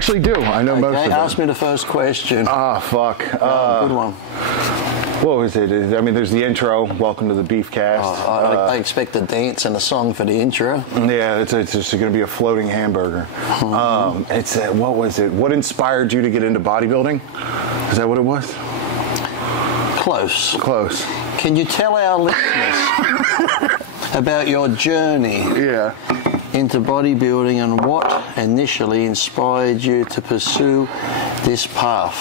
actually do. I know most of them. Ask me the first question. Fuck. Good one. What was it? I mean, there's the intro. Welcome to the Beefcast. I expect a dance and a song for the intro. Yeah, it's just going to be a floating hamburger. What was it? What inspired you to get into bodybuilding? Is that what it was? Close. Close. Can you tell our listeners about your journey into bodybuilding and what initially inspired you to pursue this path?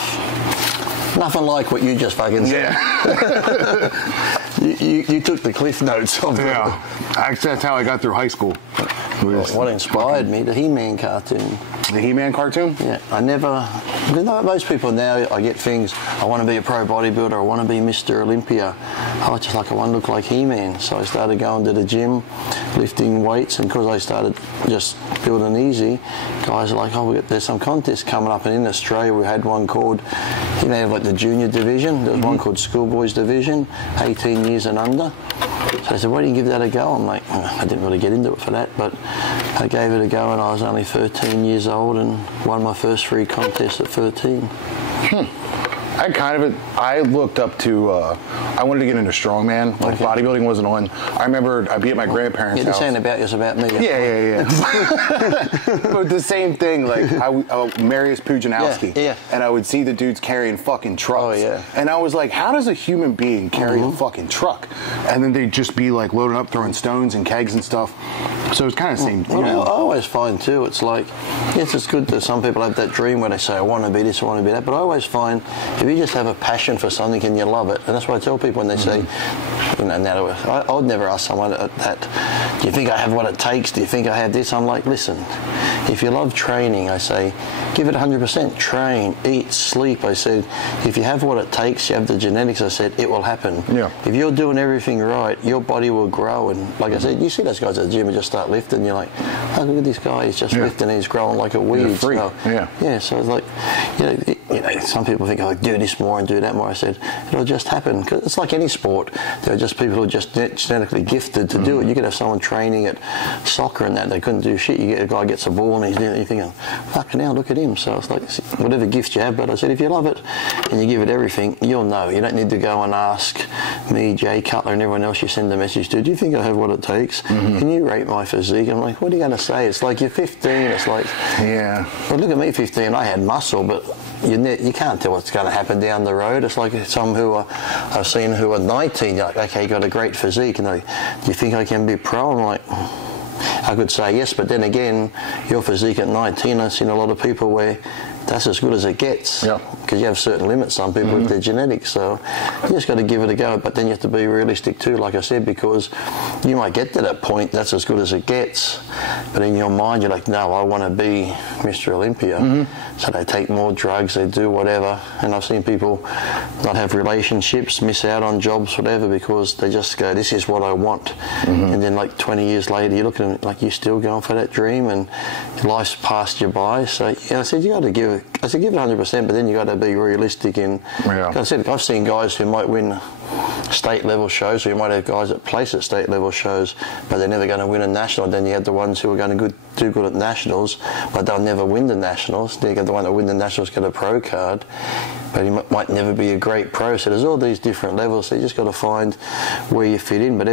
Nothing like what you just fucking said. Yeah. you took the cliff notes of it. Yeah. Actually, that's how I got through high school. What inspired me? The He-Man cartoon. The He-Man cartoon? Yeah, I never... Most people now, I get things, I want to be a pro bodybuilder, I want to be Mr. Olympia. I was just like, I want to look like He-Man. So I started going to the gym, lifting weights, and because I started just building easy, guys are like, oh, there's some contest coming up, and in Australia we had one called, they have like the junior division, there was one called schoolboys division, 18 years and under. So I said, why don't you give that a go? I'm like, I didn't really get into it for that, but I gave it a go, and I was only 13 years old and won my first 3 contests at 13. I looked up to, I wanted to get into strongman. Like bodybuilding wasn't on. I remember I'd be at my grandparents' house. You're saying about us about me. Yeah. But the same thing, like Marius Pujanowski. Yeah. And I would see the dudes carrying fucking trucks. Oh, yeah. And I was like, how does a human being carry a fucking truck? And then they'd just be like loading up, throwing stones and kegs and stuff. So it's kind of the same thing. Well, I always find too, it's like, yes, it's good that some people have that dream where they say, I want to be this, I want to be that, but I always find if you just have a passion for something and you love it, and that's what I tell people when they say, I would never ask someone that, do you think I have what it takes? Do you think I have this? I'm like, listen, if you love training, I say, give it 100%. Train, eat, sleep. I said, if you have what it takes, you have the genetics, I said, it will happen. Yeah. If you're doing everything right, your body will grow. And like I said, you see those guys at the gym and just start lifting, you're like, oh, look at this guy, he's just lifting and he's growing like a weed. So, so it's like, some people think, oh, do this more and do that more. I said, it'll just happen. Cause it's like any sport. There are just people who are just genetically gifted to do it. You could have someone training at soccer and that, they couldn't do shit. You get a guy gets a ball and he's doing it, you're thinking, fucking hell, look at him. So it's like, whatever gift you have, but I said, if you love it and you give it everything, you'll know. You don't need to go and ask me, Jay Cutler, and everyone else you send a message to, do you think I have what it takes? Can you rate my physique? I'm like, what are you going to say? It's like, you're 15, it's like, well, look at me, 15, I had muscle, but you can't tell what's going to happen down the road. It's like some who I've seen who are 19, you're like, okay, you got a great physique, and do you think I can be pro? I'm like, I could say yes, but then again, your physique at 19, I've seen a lot of people where that's as good as it gets, because you have certain limits, some people with their genetics, so you just got to give it a go, but then you have to be realistic too, like I said, because you might get to that point, that's as good as it gets, but in your mind you're like, no, I want to be Mr. Olympia, so they take more drugs, they do whatever, and I've seen people not have relationships, miss out on jobs, whatever, because they just go, this is what I want, and then like 20 years later you look at them like, you're still going for that dream, and life's passed you by, so I said, you got to give it 100%, but then you got to be realistic in. I said, I've seen guys who might win state level shows, or you might have guys that place at state level shows, but they're never going to win a national. Then you have the ones who are going to do good at nationals, but they'll never win the nationals. Then you get the one that win the nationals, get a pro card, but he might never be a great pro. So there's all these different levels. So you just got to find where you fit in. But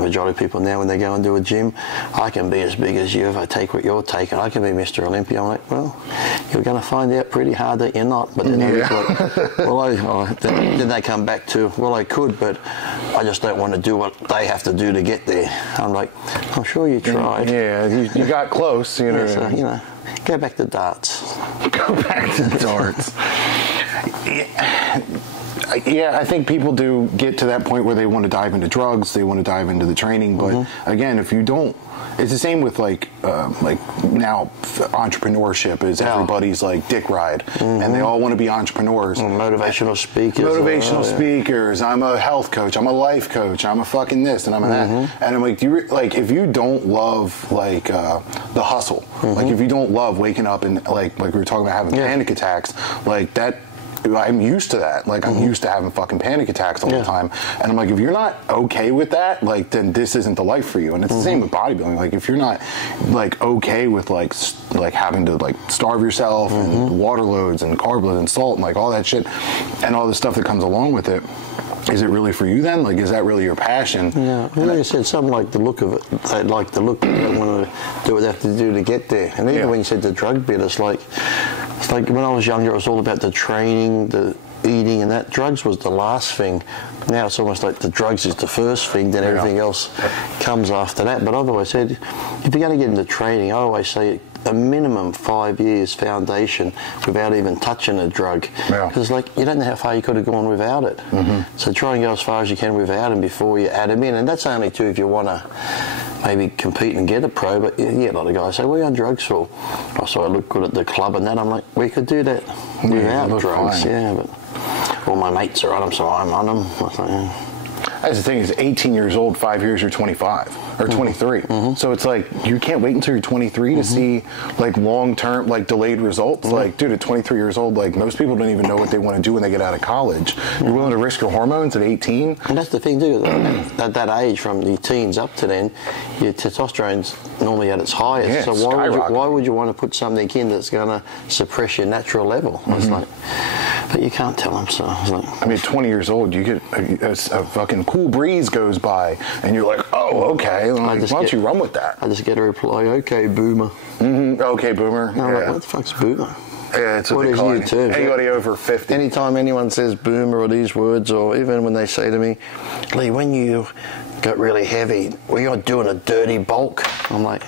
majority of people now, when they go and do a gym, I can be as big as you if I take what you're taking. I can be Mr. Olympia. I'm like, well, you're going to find out pretty hard that you're not. But then then they come back to, well, I could, but I just don't want to do what they have to do to get there. I'm like, I'm sure you tried. Yeah, you got close. So, go back to darts. Go back to darts. Yeah, I think people do get to that point where they want to dive into drugs, they want to dive into the training, but again, if you don't, it's the same with like now entrepreneurship is everybody's like dick ride, and they all want to be entrepreneurs. Motivational speakers. Motivational speakers. I'm a health coach. I'm a life coach. I'm a fucking this and I'm a that. And I'm like, if you don't love the hustle, like if you don't love waking up and like we were talking about having panic attacks, like that. I'm used to that. Like, I'm used to having fucking panic attacks all the time. And I'm like, if you're not okay with that, like, then this isn't the life for you. And it's the same with bodybuilding. Like, if you're not, like, okay with, like having to, like, starve yourself and water loads and carb loads and salt and, like, all that shit and all the stuff that comes along with it, is it really for you then? Like, is that really your passion? Yeah, like I said, some like the look of it. They like the look. They don't want to do what they have to do to get there. And even when you said the drug bit, it's like when I was younger, it was all about the training, the eating, and that drugs was the last thing. Now it's almost like the drugs is the first thing, then everything else comes after that. But I've always said, if you're going to get into training, I always say a minimum 5 years foundation without even touching a drug. Because like, you don't know how far you could have gone without it. So try and go as far as you can without them before you add them in. And that's only too if you want to maybe compete and get a pro. But yeah, a lot of guys say, what are you on drugs for? Oh, so I look good at the club and that. I'm like, we could do that without drugs. Yeah, but all my mates are on them, so I'm on them. I was like, That's the thing, is 18 years old, 5 years you're 25 or 23. So it's like, you can't wait until you're 23 to see like long-term, like delayed results. Like, dude, at 23 years old, like most people don't even know what they want to do when they get out of college. You're willing to risk your hormones at 18? And that's the thing too, at that age, from the teens up to then, your testosterone's normally at its highest. So why would you want to put something in that's going to suppress your natural level? It's like, but you can't tell them, so it's like, I mean, 20 years old, you get a fucking cool breeze goes by, and you're like, oh, okay, like, why don't you run with that? I just get a reply, okay, boomer. Okay, boomer. No, like, what the fuck's boomer? Yeah, it's what they call it. Anybody over 50. Anytime anyone says boomer or these words, or even when they say to me, Lee, when you got really heavy, were you doing a dirty bulk? I'm like,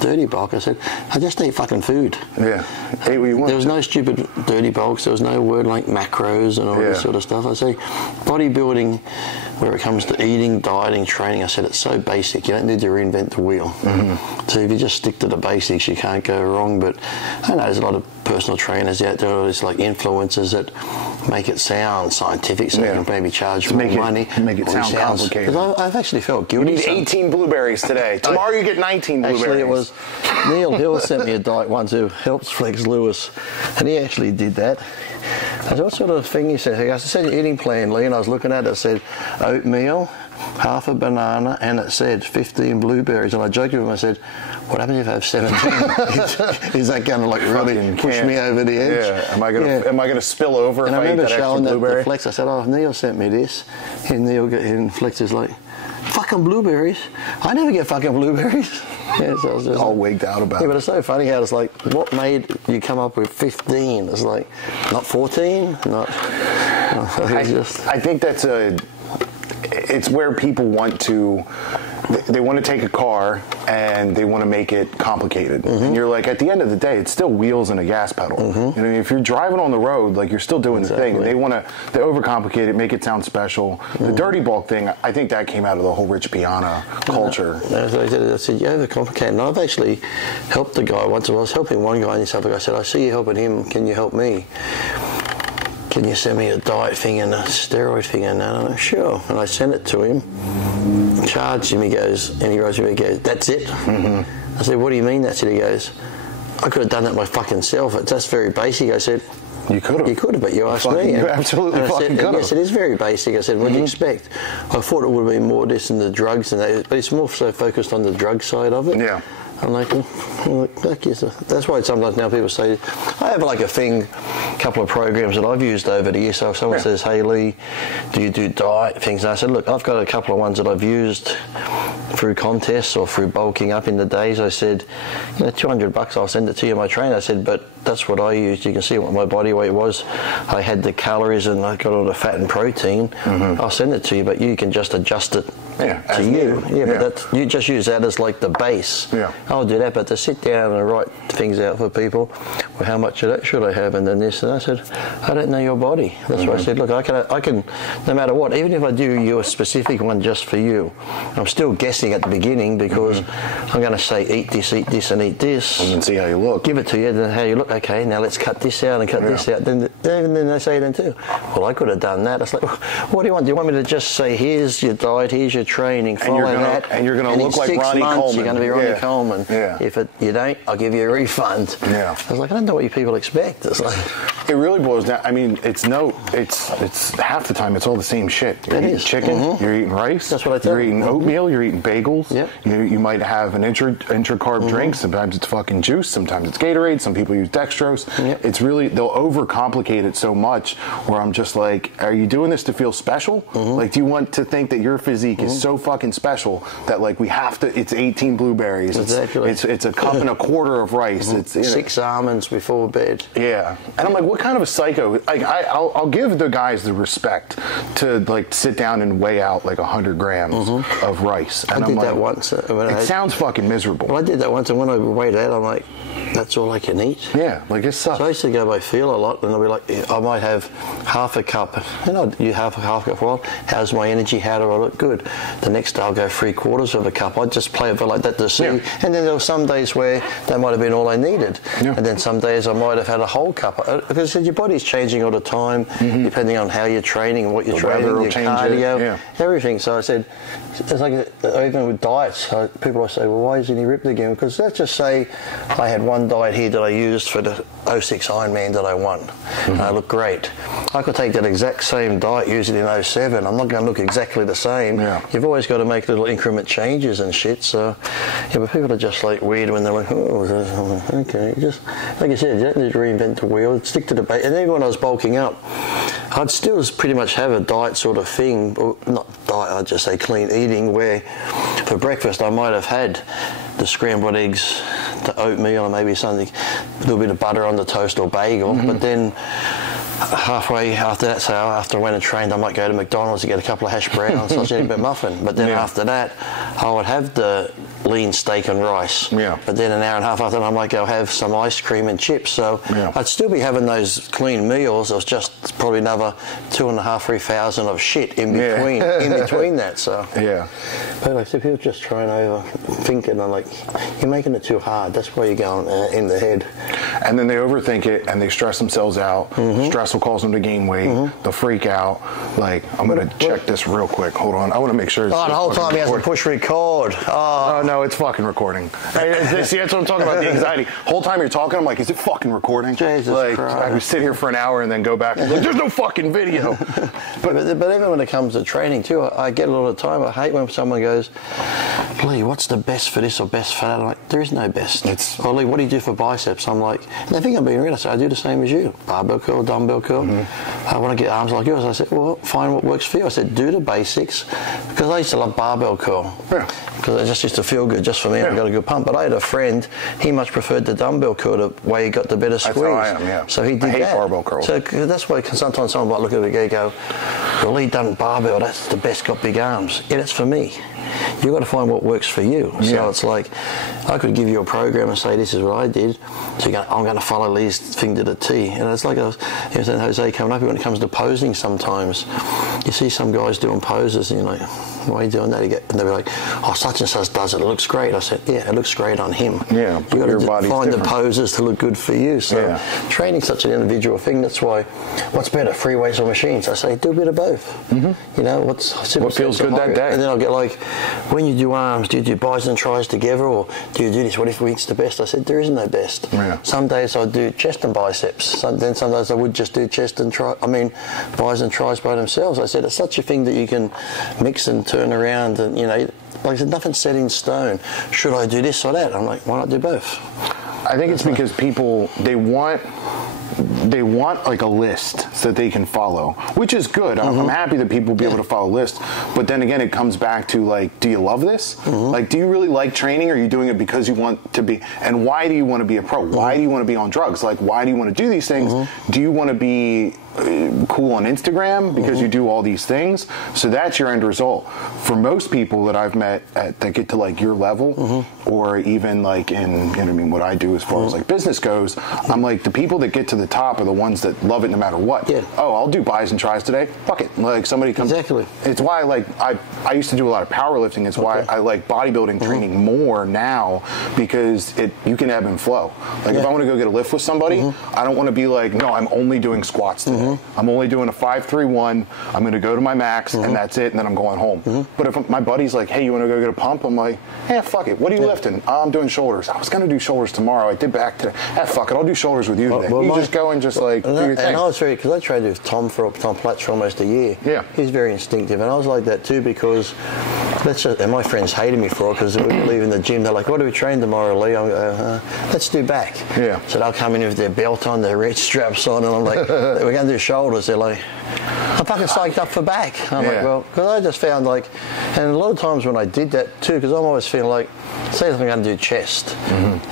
dirty bulk? I said, I just eat fucking food. Yeah. Ate what you want. There was no stupid dirty bulks. There was no word like macros and all this sort of stuff. I say, bodybuilding, where it comes to eating, dieting, training, I said it's so basic. You don't need to reinvent the wheel. So if you just stick to the basics, you can't go wrong. But I know there's a lot of personal trainers out there, all these like influencers that make it sound scientific, so they can maybe charge more money. Make it sound complicated. Because I've actually felt guilty. You need 18 blueberries today. Tomorrow you get 19 blueberries. Actually, it was Neil Hill sent me a diet once who helps Flex Lewis, and he actually did that. I said, what sort of thing he said? He goes, I said, your eating plan, Lee, and I was looking at it, it said oatmeal, half a banana, and it said 15 blueberries. And I joked with him, I said, what happens if I have 17? Is that going to like really push me over the edge? Yeah. Am I gonna spill over if I eat that extra blueberry? To Flex, I said, oh, Neil sent me this. And Flex is like, fucking blueberries? I never get fucking blueberries. Yeah, so I was just all wigged out about it. Yeah, but it's so funny how it's like, what made you come up with 15? It's like, not 14? Not. I think that's it's where people want to, they want to take a car and they want to make it complicated. And you're like, at the end of the day, it's still wheels and a gas pedal. You know, if you're driving on the road, like you're still doing the thing. And they overcomplicate it, make it sound special. The dirty bulk thing, I think that came out of the whole Rich Piana culture. I said, you overcomplicate. And I've actually helped a guy once. I was helping one guy in this other guy. I said, I see you helping him. Can you help me? Can you send me a diet thing and a steroid thing? And I'm like, sure. And I sent it to him, charged him, he goes, and he writes me, he goes, that's it? I said, what do you mean that's it? He goes, I could have done that my fucking self. That's very basic. I said, you could have. You could have, but you asked me. You absolutely fucking could have. Yes, it is very basic. I said, what do you expect? I thought it would have been more this than the drugs, and that, but it's more so focused on the drug side of it. Yeah. I'm like, that's why sometimes now people say, I have like a thing, a couple of programs that I've used over the years. So if someone says, hey Lee, do you do diet things? And I said, look, I've got a couple of ones that I've used through contests or through bulking up in the days. I said, you know, $200, I'll send it to you, my trainer. I said, but that's what I used. You can see what my body weight was. I had the calories and I got all the fat and protein. I'll send it to you, but you can just adjust it to you. But you just use that as like the base. I'll do that, but to sit down and write things out for people, well, how much of that should I have, and then this, and I said, I don't know your body. That's why I said, look, I can, no matter what, even if I do you a specific one just for you, I'm still guessing at the beginning because I'm going to say eat this, and eat this. And then see how you look. Give it to you, then how you look. Okay, now let's cut this out and cut this out. Then they say then too, well, I could have done that. It's like, what do you want? Do you want me to just say, here's your diet, here's your training, follow that. And you're going to look like Ronnie Coleman. You're going to be Ronnie Coleman. Yeah. If you don't, I'll give you a refund. Yeah. I was like, I don't know what you people expect. It's like, it really boils down. I mean, it's half the time it's all the same shit. You're eating chicken, you're eating rice. That's what I tell You're eating oatmeal, you're eating bagels. Yep. You might have an intra-carb drink. Sometimes it's fucking juice. Sometimes it's Gatorade. Some people use dextrose. Yep. It's really, they'll overcomplicate it so much where I'm just like, are you doing this to feel special? Like, do you want to think that your physique is so fucking special that like we have to, it's 18 blueberries. Exactly. It's a cup and a quarter of rice. It's 6 almonds before bed. Yeah. And I'm like, what kind of a psycho? Like, I'll give the guys the respect to like sit down and weigh out like 100 grams of rice. And I did that once. It sounds fucking miserable. Well, I did that once, and when I weighed out, I'm like, that's all I can eat. Yeah, like it sucks. So I used to go by feel a lot, and I'll be like, I might have half a cup, and I'd do half a cup for a while. How's my energy? How do I look? Good. The next day I'll go 3/4 of a cup. I'd just play it for like that to see. Yeah. And then there were some days where that might have been all I needed. Yeah. And then some days I might have had a whole cup. Because your body's changing all the time, depending on how you're training, what you're training, your cardio, everything. So I said, it's like even with diets, people will say, well, why isn't he ripped again? Because let's just say I had one diet here that I used for the 06 Ironman that I won. And I look great. I could take that exact same diet, use it in 07. I'm not going to look exactly the same. Yeah. You've always got to make little increment changes and shit. So, yeah, but people are just like weird when they're like, oh, okay. Just, like I said, you don't need to reinvent the wheel. Stick to the base. And even when I was bulking up, I'd still pretty much have a diet sort of thing, or not diet, I'd just say clean eating, where for breakfast I might have had the scrambled eggs, the oatmeal, or maybe something, a little bit of butter on the toast or bagel, but then halfway after that, so after I went and trained, I might go to McDonald's to get a couple of hash browns, sausage and muffin. But then after that, I would have the lean steak and rice. Yeah. But then an hour and a half after that, I might go have some ice cream and chips. So I'd still be having those clean meals. It was just probably another 2,500-3,000 of shit in between in between that. So but like, so people just trying over thinking, I'm like, you're making it too hard. That's why you're going in the head. And then they overthink it and they stress themselves out. Stress will cause them to gain weight. They'll freak out. Like, I'm going to check this real quick. Hold on. I want to make sure it's the whole time he has to push record. Oh, no, it's fucking recording. See, that's what I'm talking about, the anxiety. Whole time you're talking, I'm like, is it fucking recording? Jesus like, Christ. I would sit here for an hour and then go back and like, there's no fucking video. But even when it comes to training too, I get a lot of time. I hate when someone goes, Lee, what's the best for this or best for that? I'm like, there is no best. Well, Lee, what do you do for biceps? I'm like, and they think I'm being real. I say, I do the same as you. Barbell curl, dumbbell curl. I want to get arms like yours. I said, well, find what works for you. I said, do the basics. Because I used to love barbell curl. Because it just used to feel good just for me. I got a good pump. But I had a friend, he much preferred the dumbbell curl, the way he got the better squeeze. That's how I am, So he did that. I hate barbell curls. So that's why sometimes someone might look at it and go, well, Lee done barbell, that's the best, got big arms. Yeah, that's for me. You've got to find what works for you. So it's like, I could give you a program and say, this is what I did. So I'm going to follow Lee's thing to the T. And it's like Jose coming up, when it comes to posing sometimes, you see some guys doing poses and you're like, why are you doing that? And they'll be like, oh, such and such does it. It looks great. I said, yeah, it looks great on him. Yeah, you've got to find the poses to look good for you. So training's such an individual thing. That's why, what's better, free weights or machines? I say, do a bit of both. You know, what feels good that day? And then I'll get like, when you do arms, do you do bis and tris together, or do you do this? What if we eat's the best? I said, there is no best. Some days I do chest and biceps. Then some days I would just do chest and bis and tris by themselves. I said, it's such a thing that you can mix and turn around, and you know, like I said, nothing's set in stone. Should I do this or that? I'm like, why not do both? I think it's because people, they want like a list so that they can follow, which is good. I'm happy that people will be able to follow lists, but then again, it comes back to like, do you love this? Like, do you really like training, or are you doing it because you want to be, and why do you want to be a pro? Why do you want to be on drugs? Like, why do you want to do these things? Do you want to be cool on Instagram because you do all these things? So that's your end result. For most people that I've met that get to like your level, or even like in, you know what I mean, what I do as far as like business goes, I'm like, the people that get to to the top are the ones that love it no matter what. Yeah. Oh, I'll do bis and tries today. Fuck it. Like somebody comes. Exactly. It's why I used to do a lot of powerlifting. It's why I like bodybuilding training more now, because you can ebb and flow. Like if I want to go get a lift with somebody, I don't want to be like, no, I'm only doing squats today. I'm only doing a 5-3-1. I'm going to go to my max and that's it, and then I'm going home. But if my buddy's like, hey, you want to go get a pump? I'm like, yeah, fuck it. What are you lifting? I'm doing shoulders. I was going to do shoulders tomorrow. I did back today. Fuck it. I'll do shoulders with you today. Well, you just go and just like do your thing. And I was because I trained with Tom Platz for almost a year. Yeah. He's very instinctive, and I was like that too, because and my friends hated me for it, because we were leaving the gym. They're like, what do we train tomorrow, Lee? I'm let's do back. Yeah. So they'll come in with their belt on, their red straps on, and I'm like, we're going to do shoulders. They're like, I'm fucking psyched up for back. I'm like, well, because I just found like, and a lot of times when I did that too, because I'm always feeling like, say if I'm going to do chest,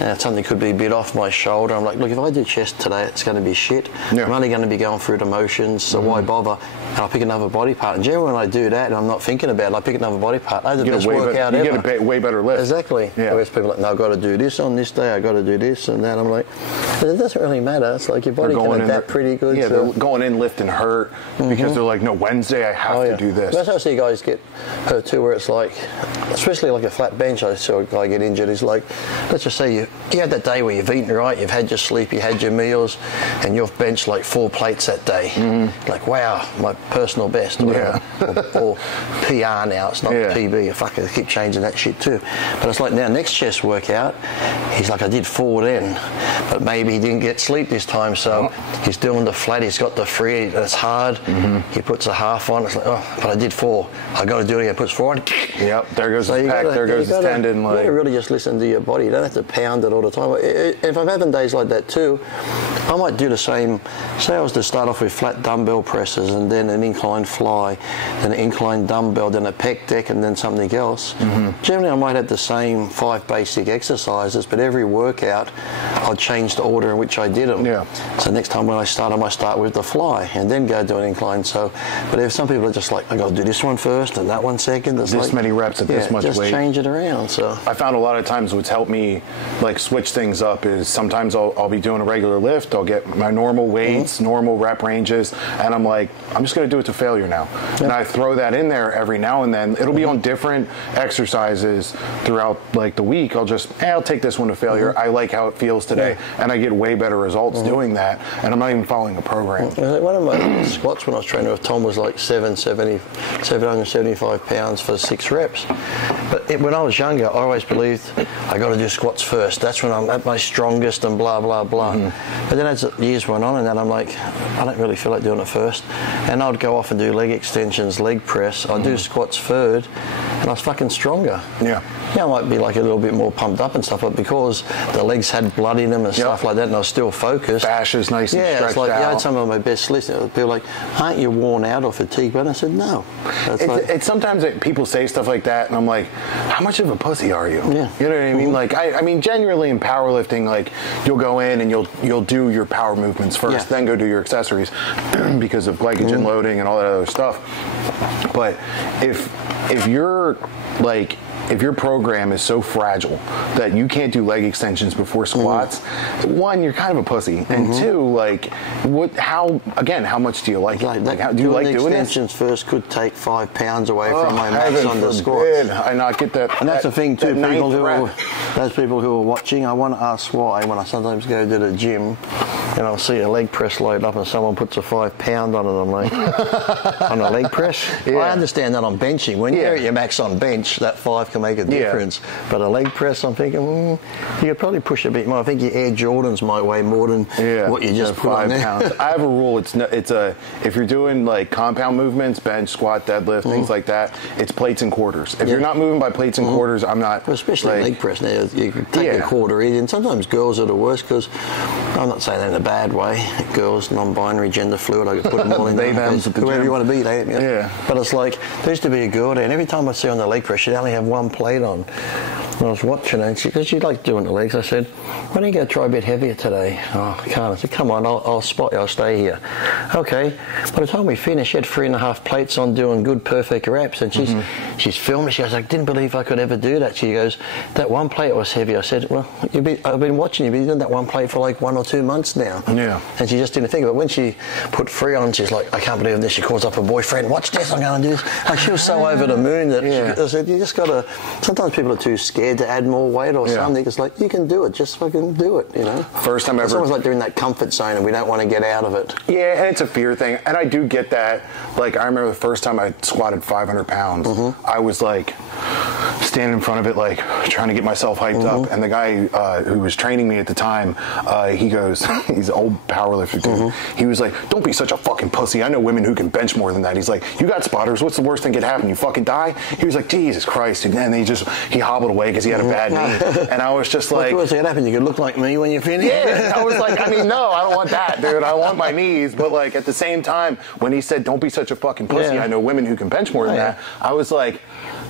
and something could be a bit off my shoulder, I'm like, look, if I do chest today, it's going to be shit. I'm only going to be going through the motions, so why bother? And I'll pick another body part. And generally when I do that, and I'm not thinking about it, I pick another body part. I have the best workout ever. You get a way better lift. Exactly. Yeah. Whereas people are like, no, I've got to do this on this day, I've got to do this and that. I'm like, but it doesn't really matter. It's like your body can adapt pretty good. Yeah, they're going in lifting hurt because they're like, no, Wednesday I have to do this. That's how I see guys get hurt too, where it's like, especially like a flat bench, I saw a guy get injured. He's like, let's just say you had that day where you've eaten right, you've had your sleep, you had your meals, and you've benched like 4 plates that day. Like, wow, my personal best. Or PR now, it's not PB. Fuck it, I keep changing that shit too. But it's like now, next chest workout, he's like, I did 4 then, but maybe he didn't get sleep this time, so he's doing the flat, he's got the free, it's hard, he puts a half on, it's like, oh, but I did 4, I got to do it again, puts 4 on. Yep, there goes his pec, there goes his tendon. You got to really just listen to your body, you don't have to pound it all the time. If I'm having days like that too, I might do the same. Say I was to start off with flat dumbbell presses and then an incline fly, then an incline dumbbell, then a pec deck, and then something else. Generally I might have the same 5 basic exercises, but every workout I'd change the order in which I did them. So next time when I might start with the fly and then go do an incline. So, but if some people are just like, I got to do this one first and that one second. It's this many reps at this much weight. Just change it around. So I found a lot of times what's helped me like switch things up is sometimes I'll be doing a regular lift, I'll get my normal weights, normal rep ranges, and I'm like, I'm just going to do it to failure now. And I throw that in there every now and then. It'll be on different exercises throughout like the week. I'll take this one to failure. I like how it feels today, and I get way better results doing that, and I'm not even following a program. One of my squats when I was training with Tom was like 775 pounds for 6 reps. But when I was younger, I always believed I got to do squats first. That's when I'm at my strongest and blah, blah, blah. But then as the years went on and then I'm like, I don't really feel like doing it first. And I'd go off and do leg extensions, leg press. I'd do squats third, and I was fucking stronger. Yeah, I might be like a little bit more pumped up and stuff, but because the legs had blood in them and stuff like that, and I was still focused. Fascia's nice and stretched it's like, out. I had some of my best lifts. People were like, aren't you worn out or fatigued? And I said, no. It's sometimes people say stuff like that, and I'm like, how much of a pussy are you? Yeah. You know what I mean? Like, I mean, genuinely in powerlifting, like, you'll go in and you'll do your power movements first, then go do your accessories because of glycogen loading and all that other stuff. But if you're like, if your program is so fragile that you can't do leg extensions before squats, one, you're kind of a pussy, and two, like, how much do you like it? Like, do you like doing extensions this? First could take 5 pounds away from my max on the squats. I not get that. And that's the thing too. Those people who are watching, I want to ask why when I sometimes go to the gym and I'll see a leg press load up and someone puts a 5 pound on it. I'm like, on a leg press? I understand that on benching. When you're at your max on bench, that 5 can make a difference. But a leg press, I'm thinking, you could probably push a bit more. I think your Air Jordans might weigh more than what you just put 5 pounds. I have a rule. If you're doing like compound movements, bench, squat, deadlift, things like that, it's plates and quarters. If you're not moving by plates and quarters, I'm not. Well, especially leg press now, you can take a quarter easy. And sometimes girls are the worst because I'm not saying that in a bad way. Girls, non-binary, gender fluid, I could put them all in there. Whoever you want to be, But it's like, there used to be a girl there, and every time I see her on the leg press, she'd only have 1 plate on. I was watching her, because she liked doing the legs. I said, why don't you go try a bit heavier today? Oh, I can't. I said, come on, I'll spot you, I'll stay here. Okay. By the time we finished, she had 3.5 plates on doing good, perfect reps, and she's filming. She goes, I didn't believe I could ever do that. She goes, that one plate was heavy. I said, well, I've been watching you. You've been doing that one plate for like 1 or 2 months now. Yeah. And she just didn't think of it. When she put 3 on, she's like, I can't believe this. She calls up her boyfriend, watch this, I'm going to do this. Like, she was so over the moon that I said, you just got to, sometimes people are too scared to add more weight or something. It's like, you can do it, just fucking do it, you know. First time ever. It's almost like they're in that comfort zone and we don't want to get out of it. Yeah, and it's a fear thing. And I do get that. Like, I remember the first time I squatted 500 pounds, I was like, standing in front of it, like, trying to get myself hyped up. And the guy who was training me at the time, he goes, he's an old powerlifter dude. He was like, don't be such a fucking pussy. I know women who can bench more than that. He's like, you got spotters. What's the worst thing that could happen? You fucking die? He was like, Jesus Christ. And then he hobbled away because he had a bad knee. And I was just like, what's going to happen? You could look like me when you finish. Yeah. I was like, I mean, no, I don't want that, dude. I want my knees. But like at the same time, when he said, don't be such a fucking pussy, I know women who can bench more than that, I was like,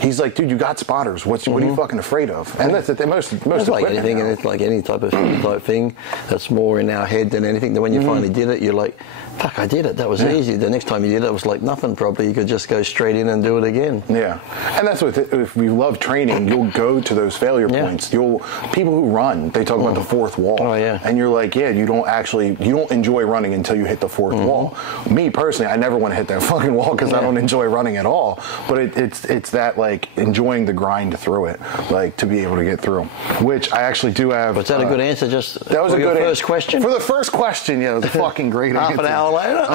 he's like, dude, you got spotters. What are you fucking afraid of? And that's the most like anything, and it's like any type of thing that's more in our head than anything. That when you finally did it, you're like, fuck, I did it. That was easy. The next time you did it, it was like nothing probably. You could just go straight in and do it again. Yeah. And that's what, if we love training, you'll go to those failure points. People who run, they talk about the fourth wall. Oh, yeah. And you're like, yeah, you don't enjoy running until you hit the fourth wall. Me personally, I never want to hit that fucking wall because I don't enjoy running at all. But it's that, like, enjoying the grind through it, like, to be able to get through. Which I actually do have. Was that a good answer? Just that was a good first question? For the first question, yeah, it was a fucking great answer. Half an hour later?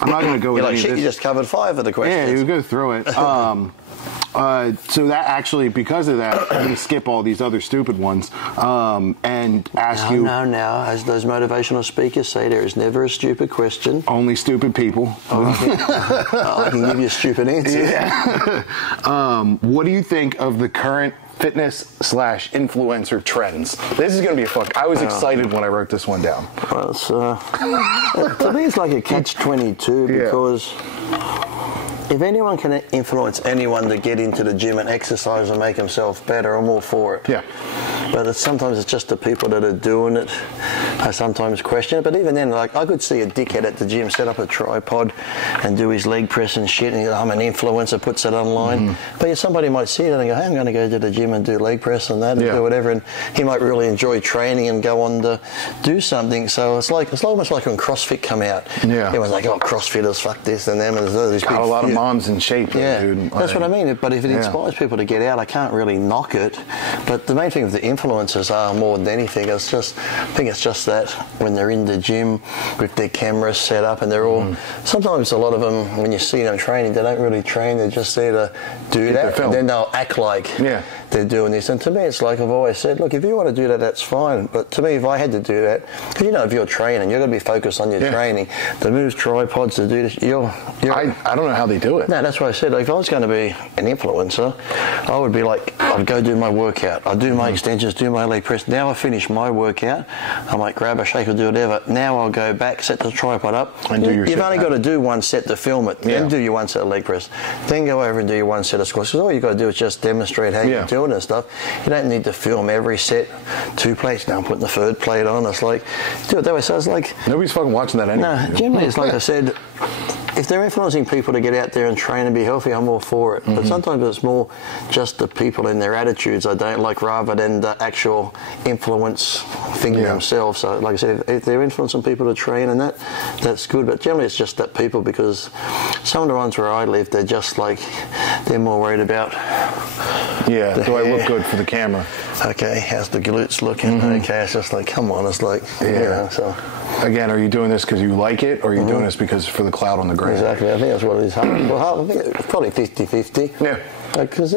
I'm not going to go with any of this. You just covered 5 of the questions. Yeah, you go through it. So that actually, because of that, I'm going to skip all these other stupid ones and ask you. No. As those motivational speakers say, there is never a stupid question. Only stupid people. I can give you a stupid answer. Yeah. What do you think of the current fitness/influencer trends? This is going to be a fuck. I was excited when I wrote this one down. Well, to me, it's like a catch-22 because if anyone can influence anyone to get into the gym and exercise and make themselves better, I'm all for it. Yeah. But sometimes it's just the people that are doing it. I sometimes question it. But even then, like, I could see a dickhead at the gym set up a tripod and do his leg press and shit, and I'm an influencer, puts it online. But yeah, somebody might see it and go, hey, I'm going to go to the gym and do leg press and that and do whatever. And he might really enjoy training and go on to do something. So it's almost like when CrossFit come out. Yeah. Everyone's like, oh, CrossFitters, fuck this and them. And there's got a lot of moms in shape, dude. That's what I mean. But if it inspires people to get out, I can't really knock it. But the main thing with the influencers are more than anything, I think it's just that when they're in the gym with their cameras set up and they're all, sometimes a lot of them, when you see them training, they don't really train, they're just there to do that, and then they'll act like they're doing this. And to me, it's like I've always said, look, if you want to do that, that's fine. But to me, if I had to do that, because if you're training, you're going to be focused on your training, to move tripods, to do this, I don't know how they do it. No, that's why I said, like, if I was going to be an influencer, I would be like, I'd go do my workout, I'd do my extensions, do my leg press. Now I finish my workout, I might grab a shake or do whatever. Now I'll go back, set the tripod up, and do your shit. You've only got to do one set to film it, then do your one set of leg press, then go over and do your one set of squats. Because all you've got to do is just demonstrate how you're doing and stuff. You don't need to film every set, 2 plates. Now I'm putting the 3rd plate on. It's like, do it that way. So it's like, nobody's fucking watching that anyway. No, generally it's like I said, if they're influencing people to get out there and train and be healthy, I'm all for it. But sometimes it's more just the people and their attitudes I don't like, rather than the actual influence thing themselves. So like I said, if they're influencing people to train and that's good. But generally it's just that people, because some of the ones where I live, they're just like, they're more worried about do I look good for the camera? Okay, how's the glutes looking? Okay, it's just like, come on, it's like, so. Again, are you doing this because you like it, or are you doing this because for the clout on the ground? Exactly, I think that's what it is. Well, I think it's probably 50-50. Yeah. Because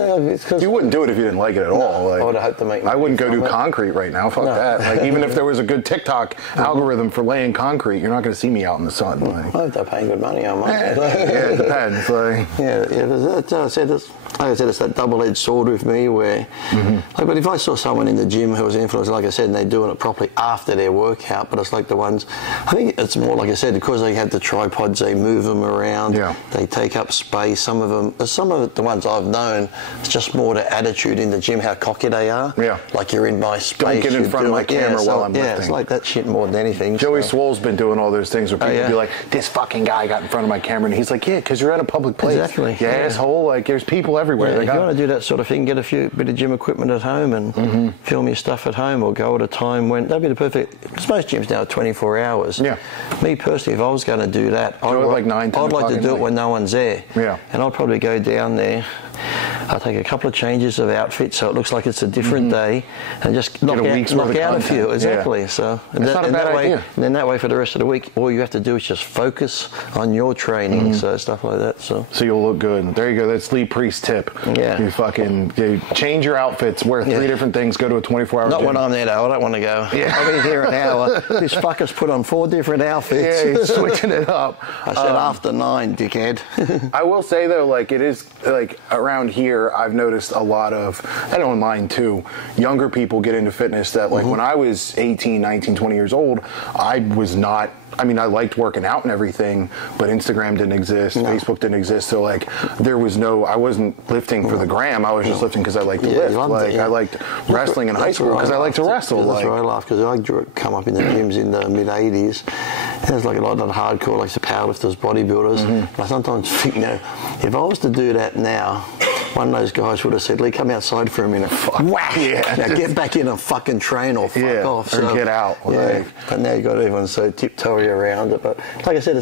you wouldn't do it if you didn't like it at all. Like, I would have hoped to make. I wouldn't go do concrete right now. Fuck that. Like, even if there was a good TikTok algorithm for laying concrete, you're not going to see me out in the sun. Like, I hope they're paying good money on mine. It depends. Like, like I said, it's that double-edged sword with me where, but if I saw someone in the gym who was an influencer, like I said, and they're doing it properly after their workout, but it's like the ones, I think it's more, like I said, because they have the tripods, they move them around, they take up space. Some of the ones I've known phone. It's just more the attitude in the gym, how cocky they are. Yeah. Like you're in my space. Don't get in front of my camera while I'm lifting. Yeah, it's like that shit more than anything. Joey Swole's been doing all those things where people be like, this fucking guy got in front of my camera, and he's like, yeah, because you're at a public place. Exactly. Yeah, asshole. Like, there's people everywhere. Yeah, if you want to do that sort of thing, get a bit of gym equipment at home and film your stuff at home, or go at a time when that'd be the perfect. Because most gyms now are 24 hours. Yeah. Me personally, if I was going to do that, I'd like 9, 10 I'd like to do it when no one's there. Yeah. And I'd probably go down there. I'll take a couple of changes of outfit so it looks like it's a different day, and just knock out a few. Exactly. Yeah. So that's not a bad idea. And then that way for the rest of the week, all you have to do is just focus on your training, so stuff like that. So you'll look good. There you go. That's Lee Priest's tip. Yeah. You change your outfits, wear 3 different things, go to a 24-hour Not gym. when I'm there, though. I don't want to go. Yeah. I'll be here an hour. This fucker's put on 4 different outfits. Yeah, he's switching it up. I said after 9, dickhead. I will say, though, like, it is, like, around here, I've noticed a lot of, and online too, younger people get into fitness that, like, when I was 18, 19, 20 years old, I was not, I mean, I liked working out and everything, but Instagram didn't exist, Facebook didn't exist, so, like, there was no, I wasn't lifting for the gram, I was just lifting because I liked to lift. I liked wrestling in high school because I liked to wrestle. That's where I laugh, because I come up in the gyms in the mid-80s, and there's like a lot of hardcore, like the powerlifters, bodybuilders, and I sometimes think, if I was to do that now, one of those guys would have said, Lee, come outside for a minute. Whack! Yeah. Now get back in and fucking train, or fuck off. Or get out. Yeah. But now you've got everyone so tiptoey around it. But like I said,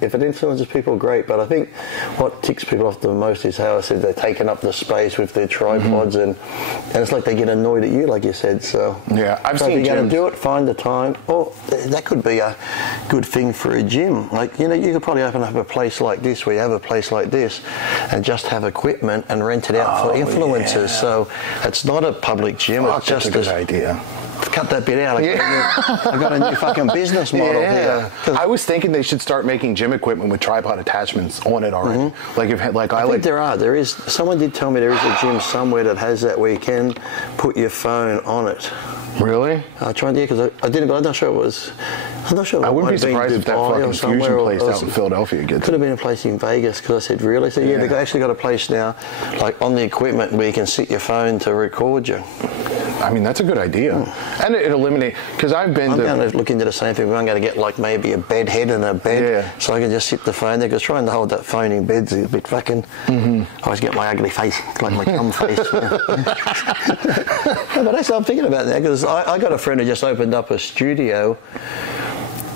if it influences people, great. But I think what ticks people off the most is how I said they're taking up the space with their tripods, and it's like they get annoyed at you, like you said. So yeah, I've seen. If you're going to do it, find the time. Or that could be a good thing for a gym. Like, you could probably open up a place like this, where you have a place like this, and just have equipment and rent it out for influencers. Yeah. So it's not a public gym. It's just a good idea. Cut that bit out. I've got a new fucking business model here. I was thinking they should start making gym equipment with tripod attachments on it already. I think there is. Someone did tell me there is a gym somewhere that has that, where you can put your phone on it. Really? I tried because I didn't, but I'm not sure it was. I'm not sure. I wouldn't be surprised if that fucking fusion place out in Philadelphia gets. Could have been a place in Vegas, because I said, really? So yeah, they've actually got a place now, like on the equipment, where you can sit your phone to record you. I mean, that's a good idea. And it eliminates, because I'm going to look into the same thing. I'm going to get like maybe a bed head and a bed, so I can just sit the phone there, because trying to hold that phone in bed's a bit fucking, I always get my ugly face, like my cum face. But actually I'm thinking about that, because I got a friend who just opened up a studio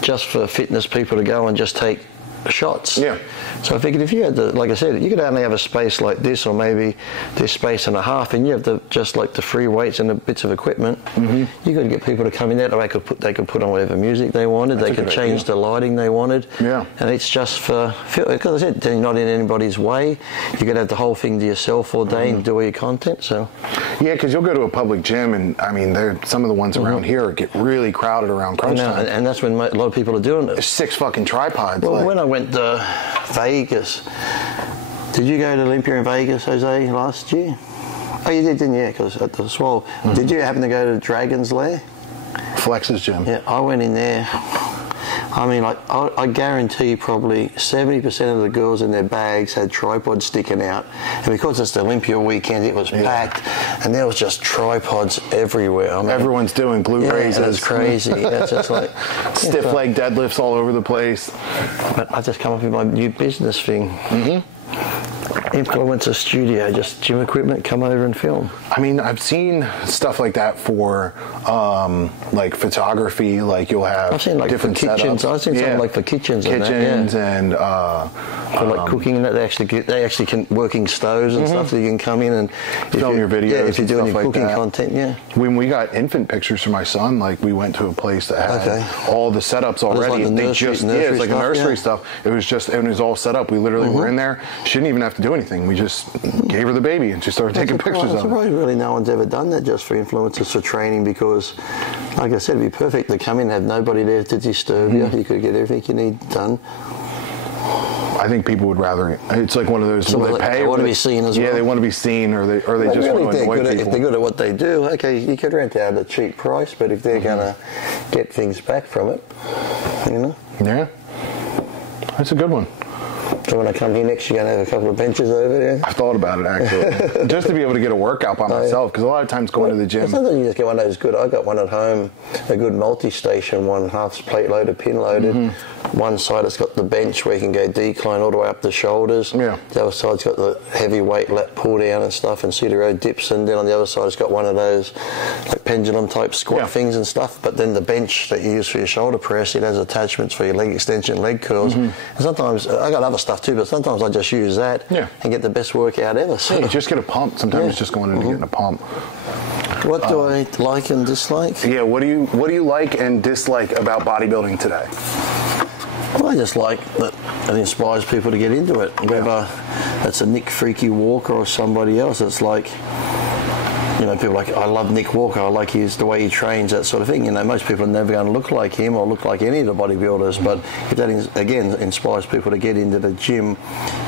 just for fitness people to go and just take shots. Yeah. So I figured if you had like I said, you could only have a space like this, or maybe this space and a half, and you have just like the free weights and the bits of equipment. You could get people to come in there. They could put on whatever music they wanted. They could change the lighting they wanted. Yeah. And it's just for, because I said, you're not in anybody's way. You could have the whole thing to yourself all day and do all your content. So. Yeah, because you'll go to a public gym, and I mean, some of the ones around here get really crowded around crunch time. And that's when a lot of people are doing it. There's 6 fucking tripods. Well, when I went to Vegas, did you go to Olympia in Vegas, Jose, last year? Oh, you did, didn't you? Because at the Swole. Did you happen to go to Dragon's Lair? Flex's gym. Yeah, I went in there. I mean, like, I guarantee you probably 70% of the girls in their bags had tripods sticking out. And because it's the Olympia weekend, it was packed, and there was just tripods everywhere. I mean, everyone's doing glute raises. It's crazy. It's just like stiff leg deadlifts all over the place. But I just come up with my new business thing. Influencer studio, just gym equipment, come over and film. I mean, I've seen stuff like that for like photography, like you'll have I've seen like different kitchens. I've seen something like for kitchens and for like cooking, that they actually can working stoves and stuff, so you can come in and film your videos. Yeah, if you're doing your cooking content, When we got infant pictures for my son, like we went to a place that had all the setups already. Like they just it's like nursery stuff. It was all set up. We literally were in there. She didn't even have to do anything. We just gave her the baby and she started taking pictures of it. Really, no one's ever done that just for influencers for training, because, like I said, it'd be perfect to come in and have nobody there to disturb you. You could get everything you need done. I think people would rather. It's like one of those. So they want to be seen as well. Yeah, they want to be seen, or they just want to annoy people. If they're good at what they do, okay, you could rent out at a cheap price. But if they're going to get things back from it, Yeah, that's a good one. So when I come here next, you're going to have a couple of benches over there? I've thought about it, actually. Just to be able to get a workout by myself, because a lot of times going to the gym... Sometimes you just get one of those good... I got one at home, a good multi-station one, half plate loaded, pin loaded. One side it's got the bench where you can go decline all the way up the shoulders. Yeah. The other side's got the heavy weight lat pull down and stuff, and cedar road dips, and then on the other side it's got one of those like pendulum type squat things and stuff. But then the bench that you use for your shoulder press, it has attachments for your leg extension, leg curls. And sometimes I got other stuff too, but sometimes I just use that and get the best workout ever. So you just get a pump. Sometimes it's just going in and getting a pump. What do I like and dislike? Yeah, what do you like and dislike about bodybuilding today? Well, I just like that it inspires people to get into it. Whether it's a Nick Freaky Walker or somebody else, it's like, you know, people like, I love Nick Walker, I like the way he trains, that sort of thing. You know, most people are never going to look like him or look like any of the bodybuilders, but if that, again, inspires people to get into the gym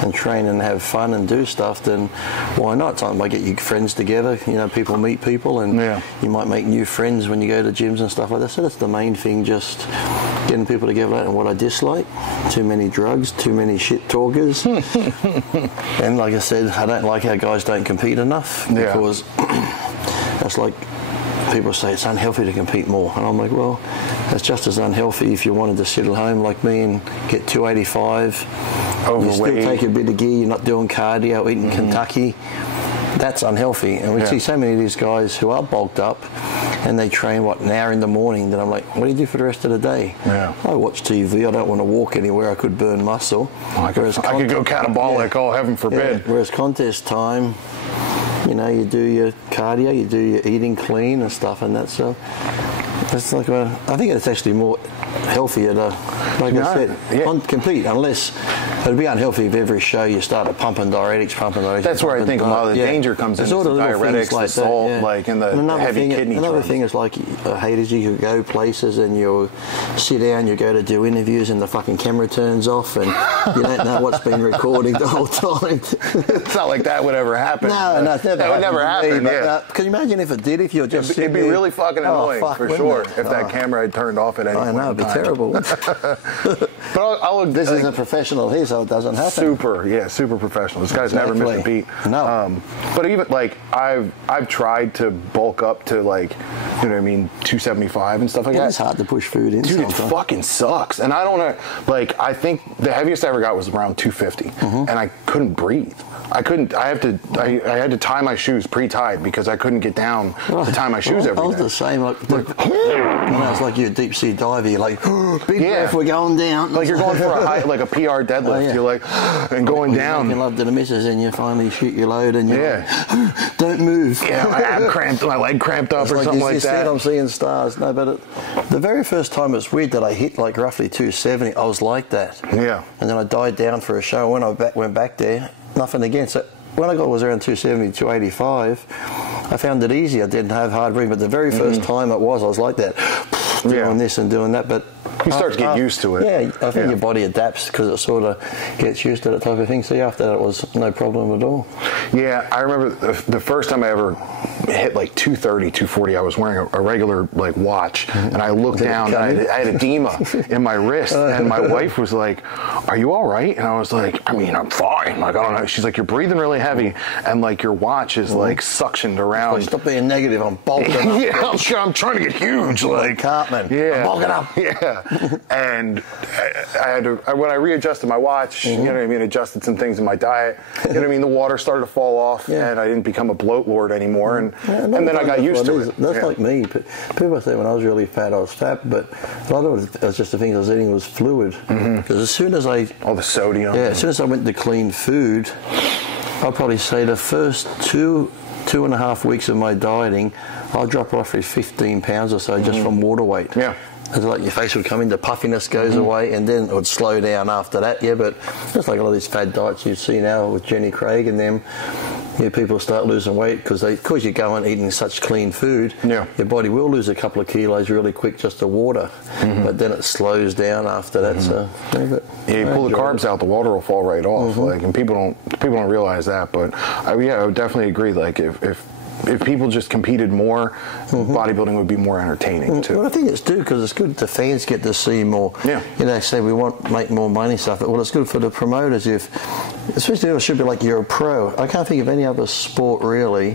and train and have fun and do stuff, then why not? So might get your friends together, you know, people meet people, and you might make new friends when you go to gyms and stuff like that. So that's the main thing, just getting people together. And what I dislike, too many drugs, too many shit talkers. And like I said, I don't like how guys don't compete enough, because that's like, people say it's unhealthy to compete more, and I'm like, well, it's just as unhealthy if you wanted to sit at home like me and get 285, overweight, you still take a bit of gear, you're not doing cardio, eating Kentucky. That's unhealthy. And we see so many of these guys who are bulked up and they train, an hour in the morning. Then I'm like, what do you do for the rest of the day? I watch TV. I don't want to walk anywhere. I could burn muscle. I could go catabolic, oh, heaven forbid. Whereas contest time, you know, you do your cardio, you do your eating clean and stuff, and that's it's like I think it's actually more healthier to, like I said, compete, unless it'd be unhealthy if every show you started pumping diuretics. That's where I think a lot of the danger comes in. It's the diuretics, like the salt, like, and the heavy kidney. Another thing is, like, I hate is you could go places and you'll sit down, you go to do interviews and the fucking camera turns off and you don't know what's been recording the whole time. It's not like that would ever happen. No, it's never. That would never happen. Can you imagine if it did? If you're just it'd be really fucking annoying, for sure, if that camera had turned off at any point. I know, it'd be terrible. But this isn't professional here, so it doesn't happen. Super professional. This guy's never missed a beat. No. But even, like, I've tried to bulk up to, like, you know what I mean, 275 and stuff like that. It's hard to push food in. Dude, it fucking sucks. And I don't know, like, I think the heaviest I ever got was around 250, and I couldn't breathe. I had to tie my shoes pre-tied because I couldn't get down to tie my shoes every day. I was the same. It's like you're a deep sea diver. You're like, big breath, we're going down. Like you're going for a high, like a PR deadlift. You're like, and going down. You love to the missus, and you finally shoot your load, and you're like, don't move. Yeah, my leg cramped up, or something like that. You said I'm seeing stars. No, but the very first time, it's weird that I hit like roughly 270. I was like that. Yeah. And then I died down for a show. When I went back there, nothing against it. When I was around 270, 285, I found it easy. I didn't have hard breathing, but the very first time I was like that, doing this and doing that. But you start to get used to it. Yeah, I think your body adapts because it sort of gets used to that type of thing. So after that, it was no problem at all. Yeah, I remember the first time I ever hit like 230, 240, I was wearing a regular like watch, and I looked down, and I had edema in my wrist, and my wife was like, "Are you all right?" And I was like, "I mean, I'm fine." Like, I don't know. She's like, "You're breathing really heavy, and like your watch is like suctioned around." Like, stop being negative. I'm bulking up. Yeah, I'm trying to get huge. Like Cartman. Yeah, I'm bulking up. Yeah. And I had to, when I readjusted my watch, you know what I mean, adjusted some things in my diet, you know what I mean, the water started to fall off, and I didn't become a bloat lord anymore, and then I got used to it. That's like me. People say when I was really fat, I was fat, but a lot of it was just the things I was eating was fluid. Because as soon as all the sodium. Yeah, as soon as I went to clean food, I'll probably say the first 2.5 weeks of my dieting, I'll drop roughly 15 pounds or so just from water weight. Yeah. It's like your face would come in, the puffiness goes away, and then it would slow down after that. Yeah, but just like a lot of these fad diets you see now with Jenny Craig and them, people start losing weight because you go on eating such clean food. Yeah. Your body will lose a couple of kilos really quick just to water, but then it slows down after that. So you pull the carbs out, the water will fall right off. Like, and people don't realize that. But I would definitely agree. Like if if people just competed more, bodybuilding would be more entertaining too. Well, I think it's due because it's good. The fans get to see more. Yeah. You know, say we want to make more money stuff. Well, it's good for the promoters especially it should be like you're a pro. I can't think of any other sport really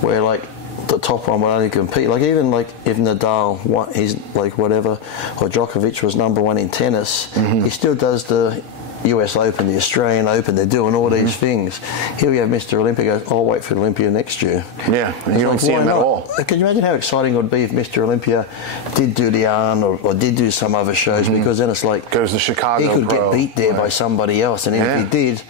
where like the top one will only compete. Like even like if Nadal won, he's like whatever, or Djokovic was #1 in tennis, he still does the US Open, the Australian Open. They're doing all these things. Here we have Mr. Olympia goes, I'll wait for the Olympia next year. Yeah, and you don't see him at all. Can you imagine how exciting it would be if Mr. Olympia did do the Arn or did do some other shows? Because then it's like goes to Chicago. He could get beat there by somebody else, and if he did,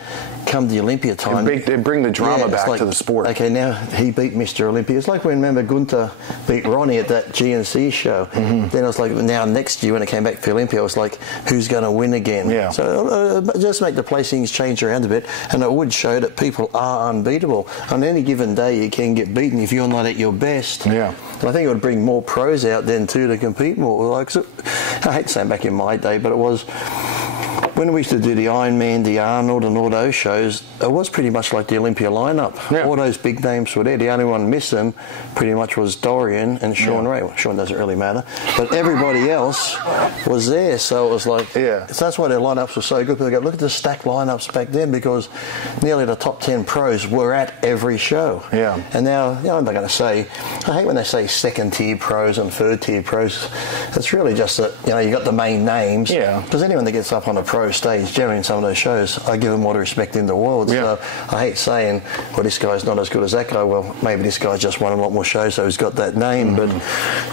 come the Olympia time, they bring the drama back to the sport. Okay, now he beat Mr. Olympia. It's like when, remember, Gunther beat Ronnie at that GNC show. Then it was like, now next year when it came back for Olympia, it was like, who's going to win again? Yeah. So just make the placings change around a bit, and it would show that people are unbeatable. On any given day, you can get beaten if you're not at your best. Yeah. And I think it would bring more pros out then too to compete more. Like, I hate saying back in my day, but it was when we used to do the Ironman, the Arnold, and all those shows, it was pretty much like the Olympia lineup. Yeah. All those big names were there. The only one missing pretty much was Dorian and Sean Ray. Well, Sean doesn't really matter, but everybody else was there. So it was like, so that's why their lineups were so good. People go, look at the stacked lineups back then, because nearly the top 10 pros were at every show. Yeah. And now, you know, I'm not going to say, I hate when they say second tier pros and third tier pros. It's really just that, you know, you got the main names. Yeah. Because anyone that gets up on a pro stage, generally in some of those shows, I give them all the respect in the world. Yeah. So I hate saying, well, this guy's not as good as that guy. Well, maybe this guy's just won a lot more shows, so he's got that name. But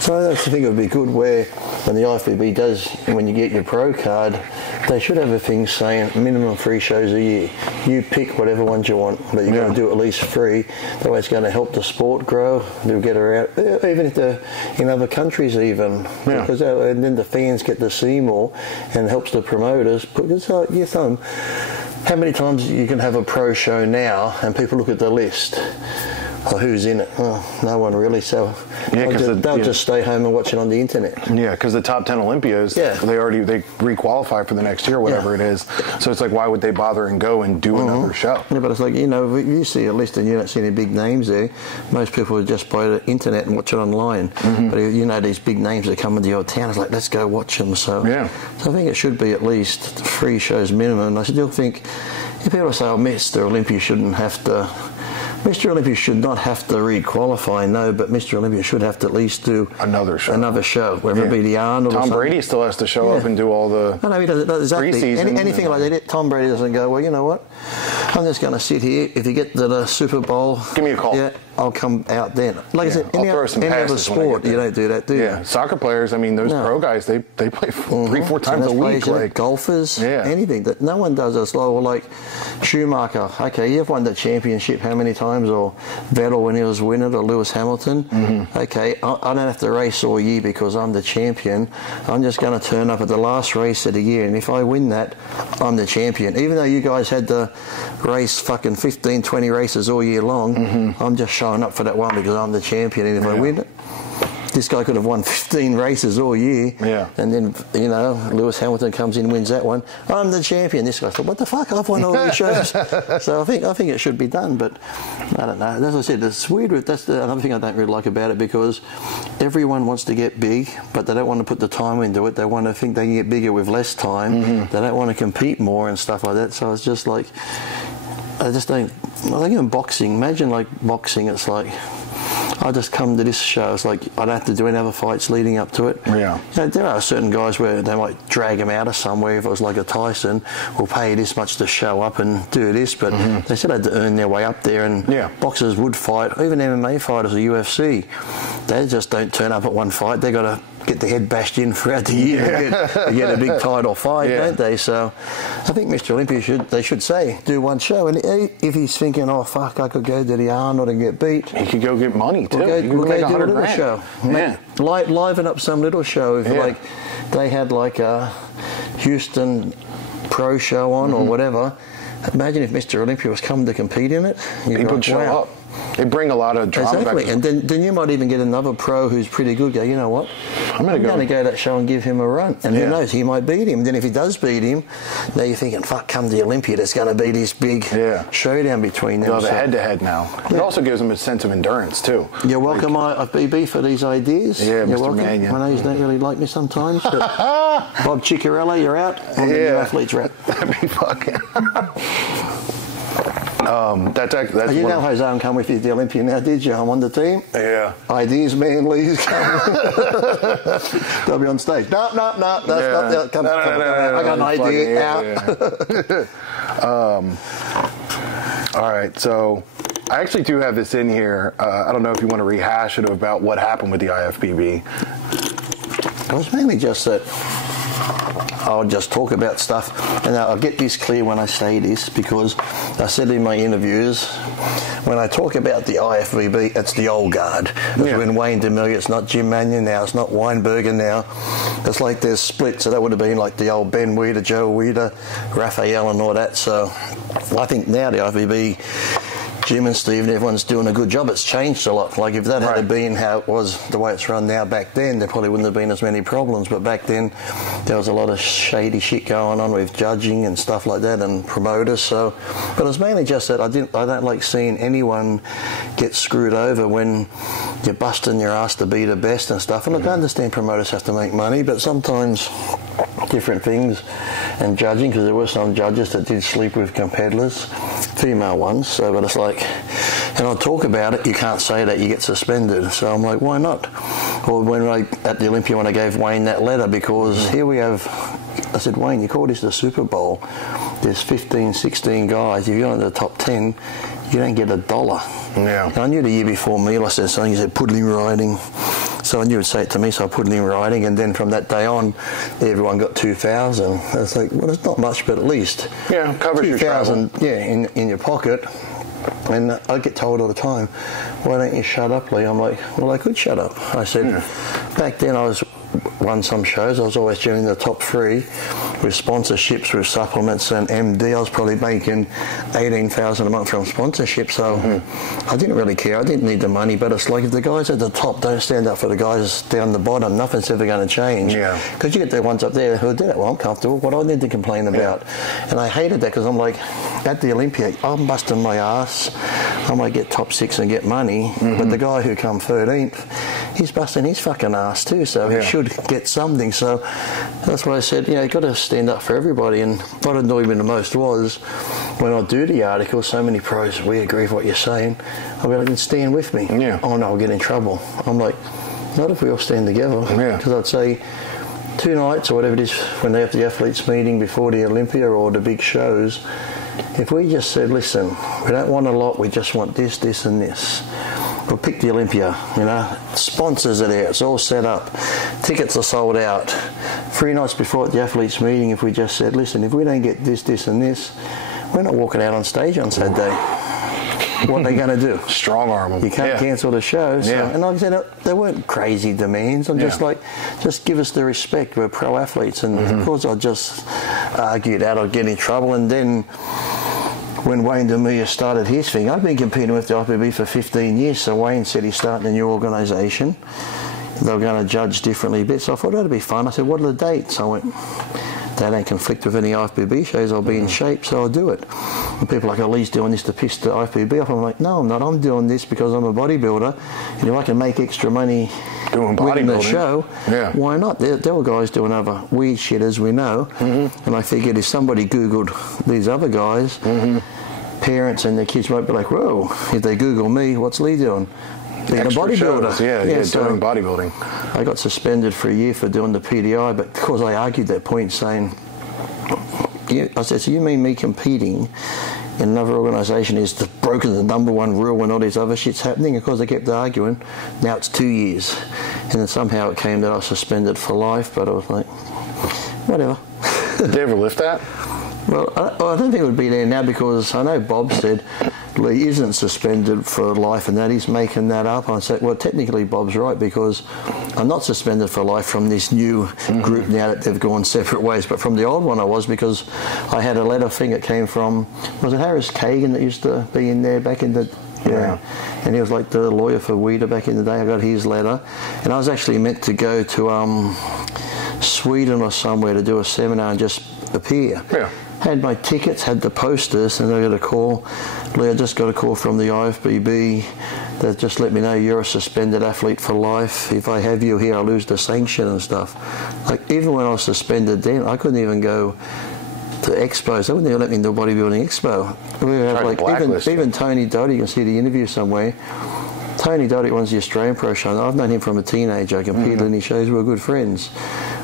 so I think it would be good where when the IFBB does, when you get your pro card, they should have a thing saying minimum 3 shows a year. You pick whatever ones you want, but you've got to do at least 3. That way it's going to help the sport grow. They'll get her out, even if they're in other countries even. Yeah. Because and then the fans get to see more and helps the promoters. How many times you can have a pro show now and people look at the list? Well, who's in it? Well, no one really. So they'll just stay home and watch it on the internet. Yeah, because the top 10 Olympias, they re-qualify for the next year, whatever it is. So it's like, why would they bother and go and do another show? Yeah, but it's like, you know, if you see a list and you don't see any big names there, most people would just buy the internet and watch it online. But if you know these big names that come into your town, it's like, let's go watch them. So I think it should be at least 3 shows minimum. And I still think if people say, oh, Mr. Olympia shouldn't have to. Mr. Olympia should not have to re-qualify, no, but Mr. Olympia should have to at least do another show, whether it be the Arnold or Tom Brady still has to show up and do all the he doesn't exactly. preseason. Anything like that. Tom Brady doesn't go, well, you know what, I'm just going to sit here. If you get to the Super Bowl, give me a call. Yeah, I'll come out then. Like I said, any other sport, you don't do that, do you? Yeah, soccer players, I mean, those pro guys, they play 3-4 times a week. Like golfers, anything that no one does as low. Like Schumacher, okay, you've won the championship how many times? Or Vettel when he was winning, or Lewis Hamilton. Okay, I don't have to race all year because I'm the champion. I'm just going to turn up at the last race of the year, and if I win that, I'm the champion. Even though you guys had to race fucking 15, 20 races all year long, I'm just showing up for that one because I'm the champion, and if I win it, this guy could have won 15 races all year, and then, you know, Lewis Hamilton comes in and wins that one. I'm the champion. This guy thought, what the fuck? I've won all these shows. So I think it should be done, but I don't know. As I said, it's weird. That's another thing I don't really like about it, because everyone wants to get big, but they don't want to put the time into it. They want to think they can get bigger with less time. They don't want to compete more and stuff like that. So it's just like, I just don't. I think in boxing, imagine like boxing, it's like, I just come to this show. It's like I don't have to do any other fights leading up to it. Yeah. You know, there are certain guys where they might drag him out of somewhere. If it was like a Tyson, we'll pay you this much to show up and do this. But they still had to earn their way up there. And boxers would fight. Even MMA fighters, the UFC, they just don't turn up at one fight. They got to get their head bashed in throughout the year to get a big title fight, don't they? So I think Mr. Olympia they should say, do one show. And if he's thinking, oh, fuck, I could go to the Arnold and get beat. He could go get money, too. We'll go do a little show. Liven up some little show. If like they had like a Houston pro show on or whatever. Imagine if Mr. Olympia was coming to compete in it. People would show up. They bring a lot of drama exactly. back. And then you might even get another pro who's pretty good go, you know what, I'm going to go to that show and give him a run. And who knows, he might beat him. Then if he does beat him, now you're thinking, fuck, come the Olympia, there's going to be this big showdown between them. They'll have a head-to-head now. It also gives them a sense of endurance, too. You're welcome, IFBB, for these ideas. Yeah, you're Mr. welcome. Mannion. I know you don't really like me sometimes, but Bob Ciccarelli, you're out. On the new athletes rep. That'd be fucking... that's you know Jose, I'm coming with you to the Olympia now, did you? I'm on the team. Yeah. Ideas, man, Lee's coming. They'll be on stage. No, that's not come. I got an idea. Out. All right, so I actually do have this in here. I don't know if you want to rehash it about what happened with the IFBB. It was mainly just that I'll just talk about stuff, and I'll get this clear when I say this, because I said in my interviews, when I talk about the IFBB, it's the old guard. It's when Wayne DeMille, it's not Jim Mannion now, it's not Weinberger now. It's like there's split, so that would have been like the old Ben Weider, Joe Weider, Raphael and all that. So I think now the IFBB, Jim and Steve and everyone's doing a good job. It's changed a lot. Like if that had been how it was, the way it's run now back then, there probably wouldn't have been as many problems. But back then, there was a lot of shady shit going on with judging and stuff like that, and promoters. So, but it was mainly just that I don't like seeing anyone get screwed over when you're busting your ass to be the best and stuff. And I understand promoters have to make money, but sometimes different things and judging, because there were some judges that did sleep with competitors, female ones. So, but it's like, and I'll talk about it, you can't say that, you get suspended. So I'm like, why not? Or when at the Olympia, when I gave Wayne that letter, because here we have, I said, Wayne, you call this the Super Bowl, there's 15, 16 guys, if you're in the top 10, you don't get $1. Yeah. And I knew the year before meal, I said something, he said, put it in writing. So I knew he'd say it to me, so I put it in writing, and then from that day on, everyone got 2,000. I was like, well, it's not much, but at least covers your travel. 2,000, in your pocket. And I get told all the time, why don't you shut up, Lee? I'm like, well, I could shut up. I said, back then I won some shows, I was always during the top 3 with sponsorships, with supplements and MD. I was probably making $18,000 a month from sponsorship, so I didn't really care. I didn't need the money, but it's like if the guys at the top don't stand up for the guys down the bottom, nothing's ever going to change. Because you get the ones up there who do it, well, I'm comfortable, what do I need to complain about? And I hated that, because I'm like, at the Olympia, I'm busting my ass, I might get top 6 and get money, but the guy who come 13th, he's busting his fucking ass too, so he should get something. So that's why I said, you've got to stand up for everybody. And what annoyed me the most was when I do the article, so many pros, we agree with what you're saying, I'll be like, then stand with me. Oh no, I'll get in trouble. I'm like, not if we all stand together. Because I'd say 2 nights or whatever it is when they have the athletes meeting before the Olympia or the big shows, if we just said, listen, we don't want a lot, we just want this, this and this. We'll pick the Olympia, sponsors are there, it's all set up, tickets are sold out. 3 nights before at the athletes meeting, if we just said, listen, if we don't get this, this and this, we're not walking out on stage on Saturday. What are they going to do? Strong arm them. You can't cancel the show. So, and like I said, they weren't crazy demands. I'm just like, just give us the respect. We're pro athletes. And of course I'll just argue that, I'll get in trouble. And then when Wayne DeMille started his thing, I've been competing with the IFBB for 15 years, so Wayne said he's starting a new organisation. They were going to judge differently a bit, so I thought that'd be fun. I said, what are the dates? I went, they don't conflict with any IFBB shows, I'll be in shape, so I'll do it. And people are like, oh, Lee's doing this to piss the IFBB off. I'm like, no, I'm not. I'm doing this because I'm a bodybuilder, and if I can make extra money doing winning the show, why not? There were guys doing other weird shit, as we know, and I figured if somebody Googled these other guys, parents and their kids might be like, whoa, if they Google me, what's Lee doing? Being a bodybuilder. So doing bodybuilding. I got suspended for a year for doing the PDI, but because I argued that point saying, I said, so you mean me competing in another organisation is broken the #1 rule when all these other shit's happening? Of course they kept arguing. Now it's 2 years. And then somehow it came that I was suspended for life, but I was like, whatever. Did they ever lift that? Well, I don't think it would be there now, because I know Bob said Lee isn't suspended for life and that he's making that up. I said, well, technically Bob's right, because I'm not suspended for life from this new group now that they've gone separate ways, but from the old one I was, because I had a letter thing that came from, was it Harris Kagan that used to be in there back in the Yeah. And he was like the lawyer for Weeder back in the day. I got his letter. And I was actually meant to go to Sweden or somewhere to do a seminar and just appear. Yeah. Had my tickets, had the posters, and I got a call. Lee, I just got a call from the IFBB that just let me know you're a suspended athlete for life. If I have you here, I'll lose the sanction and stuff. Like, even when I was suspended then, I couldn't even go to expos. They wouldn't even let me into a bodybuilding expo. We have like even Tony Doty, you can see the interview somewhere. Tony Doty runs the Australian Pro Show. I've known him from a teenager. I competed in his shows. We were good friends.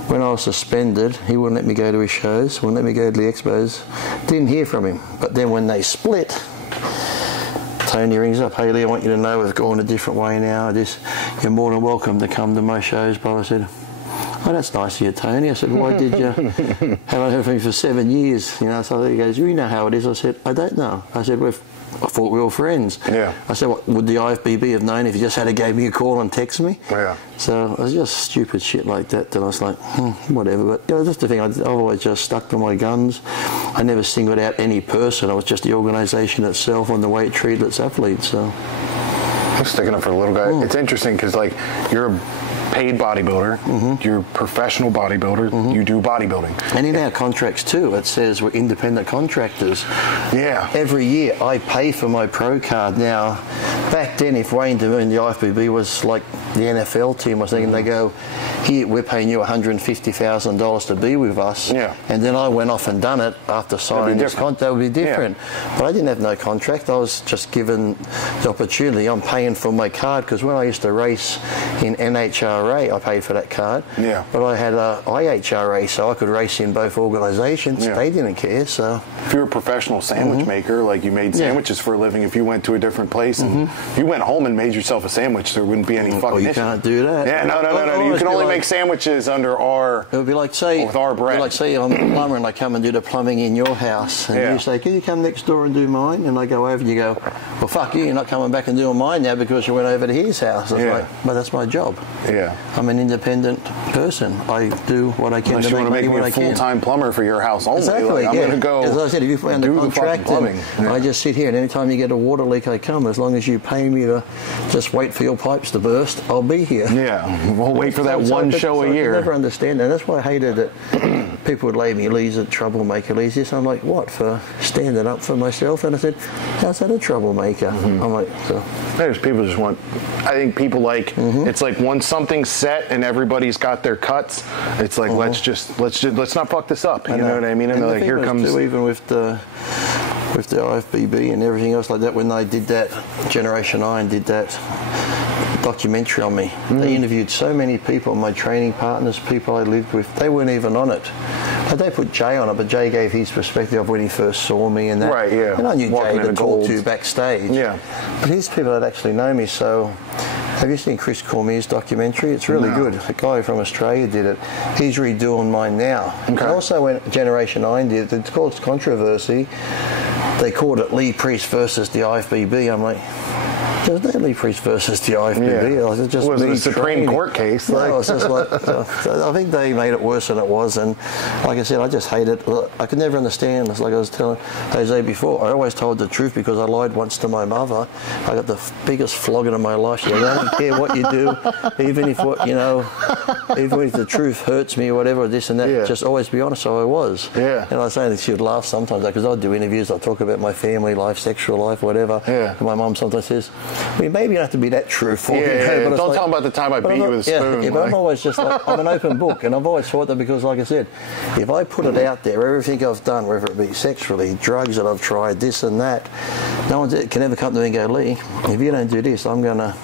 When I was suspended, he wouldn't let me go to his shows, wouldn't let me go to the expos. Didn't hear from him. But then when they split, Tony rings up, hey Lee, I want you to know we've gone a different way now. You're more than welcome to come to my shows. But I said, oh, that's nice of you, Tony. I said, why did you? Haven't heard from you for 7 years. You know, so he goes, you know how it is. I said, I don't know. I said, I thought we were friends. Yeah. I said, what would the IFBB have known if you just had gave me a call and text me? Yeah. So it was just stupid shit like that. That I was like, whatever. But you know, that's the thing. I've always just stuck to my guns. I never singled out any person. It was just the organisation itself and the way it treated its athletes. So I'm sticking up for the little guy. It's interesting because like you're a paid bodybuilder, you're a professional bodybuilder, you do bodybuilding. And in our contracts too, it says we're independent contractors. Yeah. Every year I pay for my pro card. Now, back then, if Wayne DeMoon, the IFBB, was like the NFL team, I was thinking they go, here, we're paying you $150,000 to be with us. Yeah. And then I went off and done it after signing this contract. That would be different. Yeah. But I didn't have no contract. I was just given the opportunity. I'm paying for my card because when I used to race in NHRA, I paid for that card. Yeah. But I had a IHRA, so I could race in both organisations. Yeah. They didn't care. So if you're a professional sandwich maker, like you made sandwiches for a living, if you went to a different place and you went home and made yourself a sandwich, there wouldn't be any fucking issue. You can't do that. Yeah, no. You can only make sandwiches under our. It would be like say with our bread. It would be like say I'm a plumber and I come and do the plumbing in your house, and you say, "Can you come next door and do mine?" And I go over and you go, "Well, fuck you! You're not coming back and doing mine now because you went over to his house." It's like, but that's my job. Yeah. I'm an independent person. I do what I can. Unless you want to make me a full-time plumber for your house only. Exactly. Like, I'm going to go. As I said, if you find the contract, I just sit here, and anytime you get a water leak, I come. As long as you pay me to just wait for your pipes to burst, I'll be here. Yeah, we'll wait for that one show a year. I never understand that. That's why I hated it. People would label me, Lee's a troublemaker, Lee's this. I'm like, what, for standing up for myself? And I said, how's that a troublemaker? I'm like, so. There's people just want, I think people like, it's like once something's set and everybody's got their cuts, it's like, let's not fuck this up. You know what I mean? And like, here comes. Too, even with the IFBB and everything else like that, when they did that, Generation 9 did that documentary on me. They interviewed so many people, my training partners, people I lived with. They weren't even on it. But they put Jay on it, but Jay gave his perspective of when he first saw me and that. Right, yeah. And I knew Jay to talk to backstage. Yeah. But here's people that actually know me, so. Have you seen Chris Cormier's documentary? It's really good. A guy from Australia did it. He's redoing mine now. Okay. And also when Generation 9 did it, it's called Controversy. They called it Lee Priest versus the IFBB. I'm like, there's no Lee Priest versus the IFBB. Yeah. It just was a Supreme Court case. Like. No, it's just like, I think they made it worse than it was. And like I said, I just hate it. Look, I could never understand. It's like I was telling Jose before. I always told the truth because I lied once to my mother. I got the biggest flogging of my life. She goes, I don't care what you do, even if even if the truth hurts me or whatever, this and that. Just always be honest. So I was. Yeah. And I was saying that she would laugh sometimes because I'd do interviews. I'd talk about my family life, sexual life, whatever. Yeah. And my mum sometimes says, I mean, maybe you don't have to be that truthful. But don't tell them about the time I beat you with a spoon. Yeah, but I'm always just like, I'm an open book, and I've always thought that because, like I said, if I put it out there, everything I've done, whether it be sexually, drugs that I've tried, this and that, no one can ever come to me and go, Lee, if you don't do this, I'm going to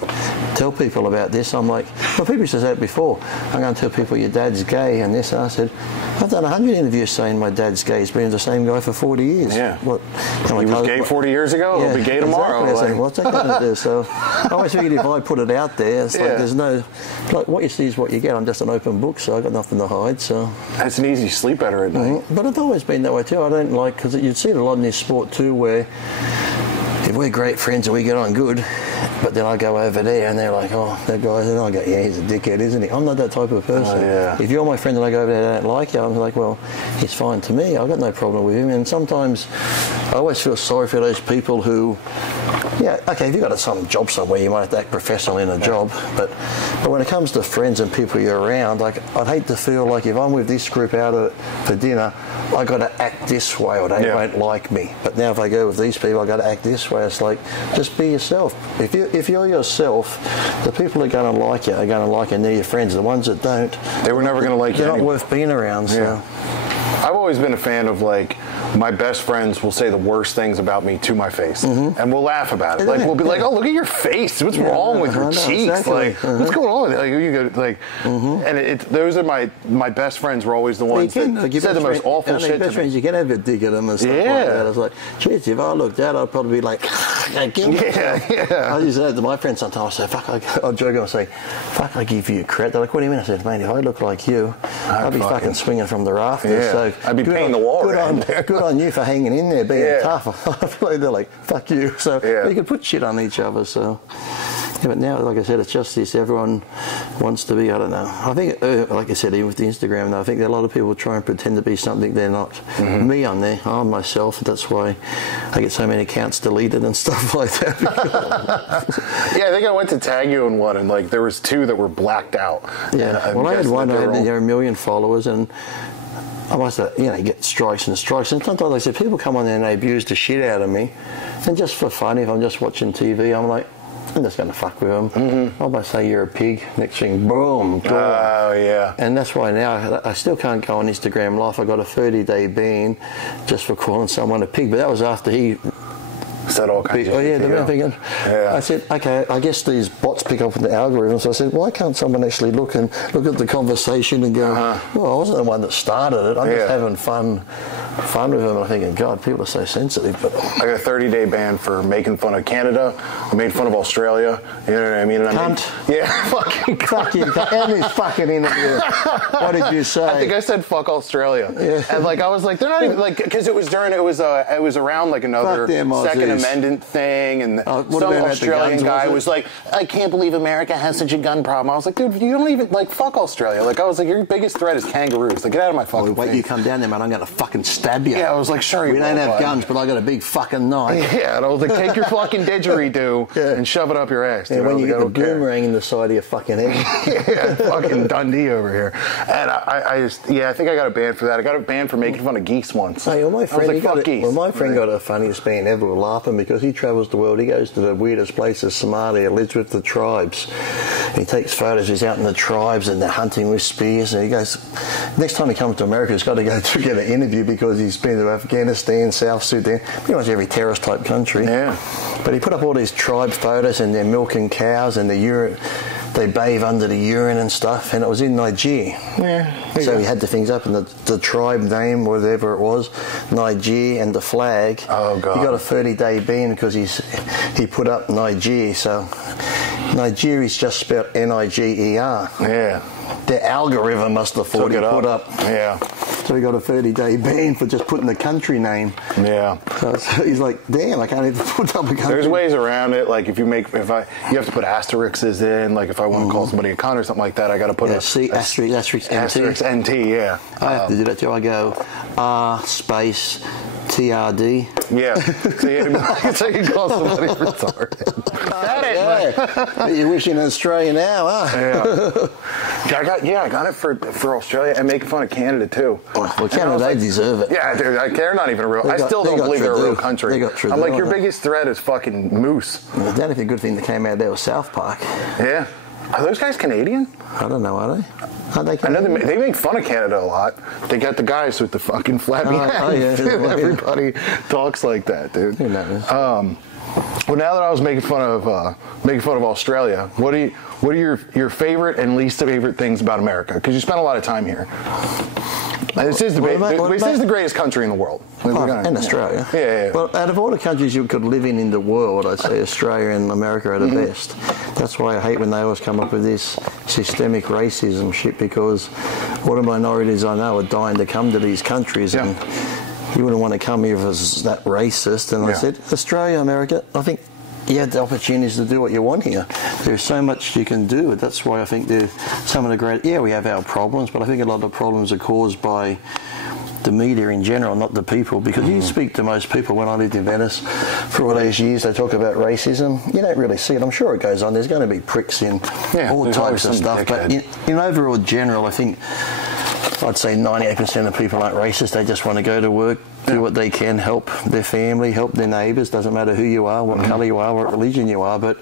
tell people about this. I'm like, well, people used to say it before. I'm going to tell people your dad's gay and this. And I said, I've done 100 interviews saying my dad's gay. He's been the same guy for 40 years. Yeah. What? He was gay 40 years ago. He'll be gay tomorrow. Exactly. Like, what's that going to do? So I always figured if I put it out there, it's like there's no, like what you see is what you get. I'm just an open book, so I've got nothing to hide. So that's an easy sleep better at night. But I've always been that way too. I don't like, because you'd see it a lot in this sport too, where if we're great friends and we get on good, but then I go over there and they're like, oh, that guy's, and I go, yeah, he's a dickhead, isn't he? I'm not that type of person. If you're my friend and I go over there and I don't like you, I'm like, well, he's fine to me. I've got no problem with him. And sometimes I always feel sorry for those people who, Yeah, okay, if you've got some job somewhere, you might have to act professional in a job, but when it comes to friends and people you're around, like, I'd hate to feel like if I'm with this group out for dinner, I got to act this way or they won't like me. But now if I go with these people, I got to act this way. It's like, just be yourself. If you're yourself, the people that are going to like you are going to like you, and they're your friends. The ones that don't, they were never going to like you. They're not worth being around. So. I've always been a fan of, like, my best friends will say the worst things about me to my face, and we'll laugh about it. Like, we'll be like, "Oh, look at your face! What's wrong with your cheeks? Exactly. Like, what's going on with it?" Like, you go, like, and those are my best friends. Were always the ones that said the most awful shit to me. Friends, you can have a dig at them and stuff like that. I was like, "Geez, if I looked out, I'd probably be like, I used to say to my friends sometimes. I say, "Fuck," I'll joke. I'll say, "Fuck, I give you credit." They're like, "What do you mean?" I said, "Mate, if I look like you, I'd be fucking swinging from the rafters." Yeah. So I'd be painting the wall around there. Good on you for hanging in there, being tough. I feel like they're like, "Fuck you." So you could put shit on each other. So. Yeah, but now, like I said, it's just this. Everyone wants to be, I don't know. I think, like I said, even with the Instagram, though, I think that a lot of people try and pretend to be something they're not. Me, I'm there. I'm myself. That's why I get so many accounts deleted and stuff like that. Yeah, I think I went to tag you in one, and like there was 2 that were blacked out. Yeah, well, I had one. I had 1 million followers, and I must have, you get strikes and strikes. And sometimes, like I said, people come on there and they abuse the shit out of me. And just for fun, if I'm just watching TV, I'm like, I'm just going to fuck with them. I might say you're a pig. Next thing, boom. Oh, yeah. And that's why now I still can't go on Instagram Live. I got a 30-day ban just for calling someone a pig. But that was after he said all kinds of shit. Yeah. I said, okay, I guess these bots pick up with the algorithms. So I said, why can't someone actually look at the conversation and go, well, I wasn't the one that started it. I'm just having fun with them. And I'm thinking, God, people are so sensitive. But I got a 30-day ban for making fun of Canada. I made fun of Australia. You know what I mean? And fucking fuck you. End this fucking interview. What did you say? I think I said fuck Australia. Yeah. And like I was like, they're not even like, because it was around like another Second Amendment thing, and some Australian guy was like, I can't believe America has such a gun problem. I was like, dude, you don't even, like, fuck Australia. Like, I was like, your biggest threat is kangaroos. Like, get out of my fucking face. Wait, you come down there, man, I'm going to fucking stab you. Yeah, I was like, sure you We don't have guns, but I got a big fucking knife. Yeah, and I was like, take your fucking didgeridoo and shove it up your ass. Yeah, when you get the boomerang in the side of your fucking head. Yeah, fucking Dundee over here. And I think I got a ban for that. I got a ban for making fun of geese once. Hey, well, my friend, I was like, fuck geese. Well, my friend got a funniest ban ever. We're laughing because he travels the world. He goes to the weirdest places, Somalia, lives with the tribes. He takes photos. He's out in the tribes and they're hunting with spears. And he goes, next time he comes to America, he's got to go to get an interview because he's been to Afghanistan, South Sudan, pretty much every terrorist type country. Yeah. But he put up all these tribe photos and they're milking cows and they bathe under the urine and stuff, and it was in Nigeria. Yeah. So he had the things up, and the tribe name, whatever it was, Nigeria, and the flag. Oh, God. He got a 30-day ban because he put up Nigeria. So Nigeria is just spelled Niger. Yeah. The algorithm must have thought he put up. Yeah. So he got a 30-day ban for just putting the country name. Yeah. So he's like, damn, I can't even put up a country. There's ways around it. Like you have to put asterisks in. Like if I want to call somebody a cunt or something like that, I got to put asterisk NT. Yeah. I have to do that too. I go space TRD. Yeah. So you can call somebody retarded. Got it. You're wishing in Australia now, huh? Yeah. I got it for Australia and making fun of Canada too. Well, Canada, they deserve it. Yeah, dude, they're not even a real. I still don't believe they're a real country. I'm like, your biggest threat is fucking moose. The only good thing that came out there was South Park. Yeah. Are those guys Canadian? I don't know, are they? Are they Canadian? I know they make fun of Canada a lot. They got the guys with the fucking flappy hats. Everybody talks like that, dude. Who knows? Well, now that I was making fun of Australia, what are your favorite and least favorite things about America? Because you spent a lot of time here. This is the greatest country in the world. And Australia. Yeah. Well, out of all the countries you could live in the world, I'd say Australia and America are the best. That's why I hate when they always come up with this systemic racism shit, because all the minorities I know are dying to come to these countries. And you wouldn't want to come here as that racist. And I said, Australia, America, I think you have the opportunities to do what you want here. There's so much you can do. That's why I think some of the great, we have our problems, but I think a lot of the problems are caused by the media in general, not the people, because you speak to most people. When I lived in Venice for all those years, they talk about racism. You don't really see it. I'm sure it goes on. There's going to be pricks in all types of stuff. But in overall general, I think I'd say 98% of people aren't racist. They just want to go to work, do what they can, help their family, help their neighbours. Doesn't matter who you are, what colour you are, what religion you are. But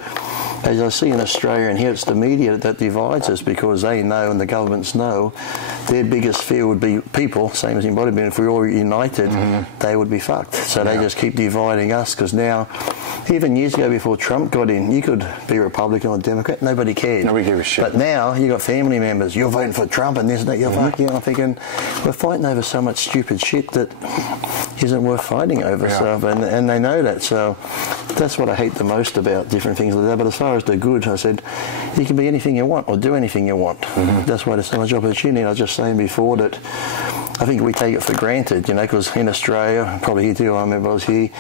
as I see in Australia and here, it's the media that divides us, because they know and the governments know their biggest fear would be people, same as in bodybuilding. If we were all united, they would be fucked. So they just keep dividing us, because now, even years ago before Trump got in, you could be Republican or Democrat, nobody cared. Nobody gave a shit. But now you got family members, you're voting for Trump and this and that, you're fucking, I'm thinking, we're fighting over so much stupid shit that isn't worth fighting over. So, and they know that. So that's what I hate the most about different things like that. But as far as the good, I said, you can be anything you want or do anything you want. That's why there's so much opportunity. I was just saying before that I think we take it for granted, you know, because in Australia, probably here too, I remember I was here,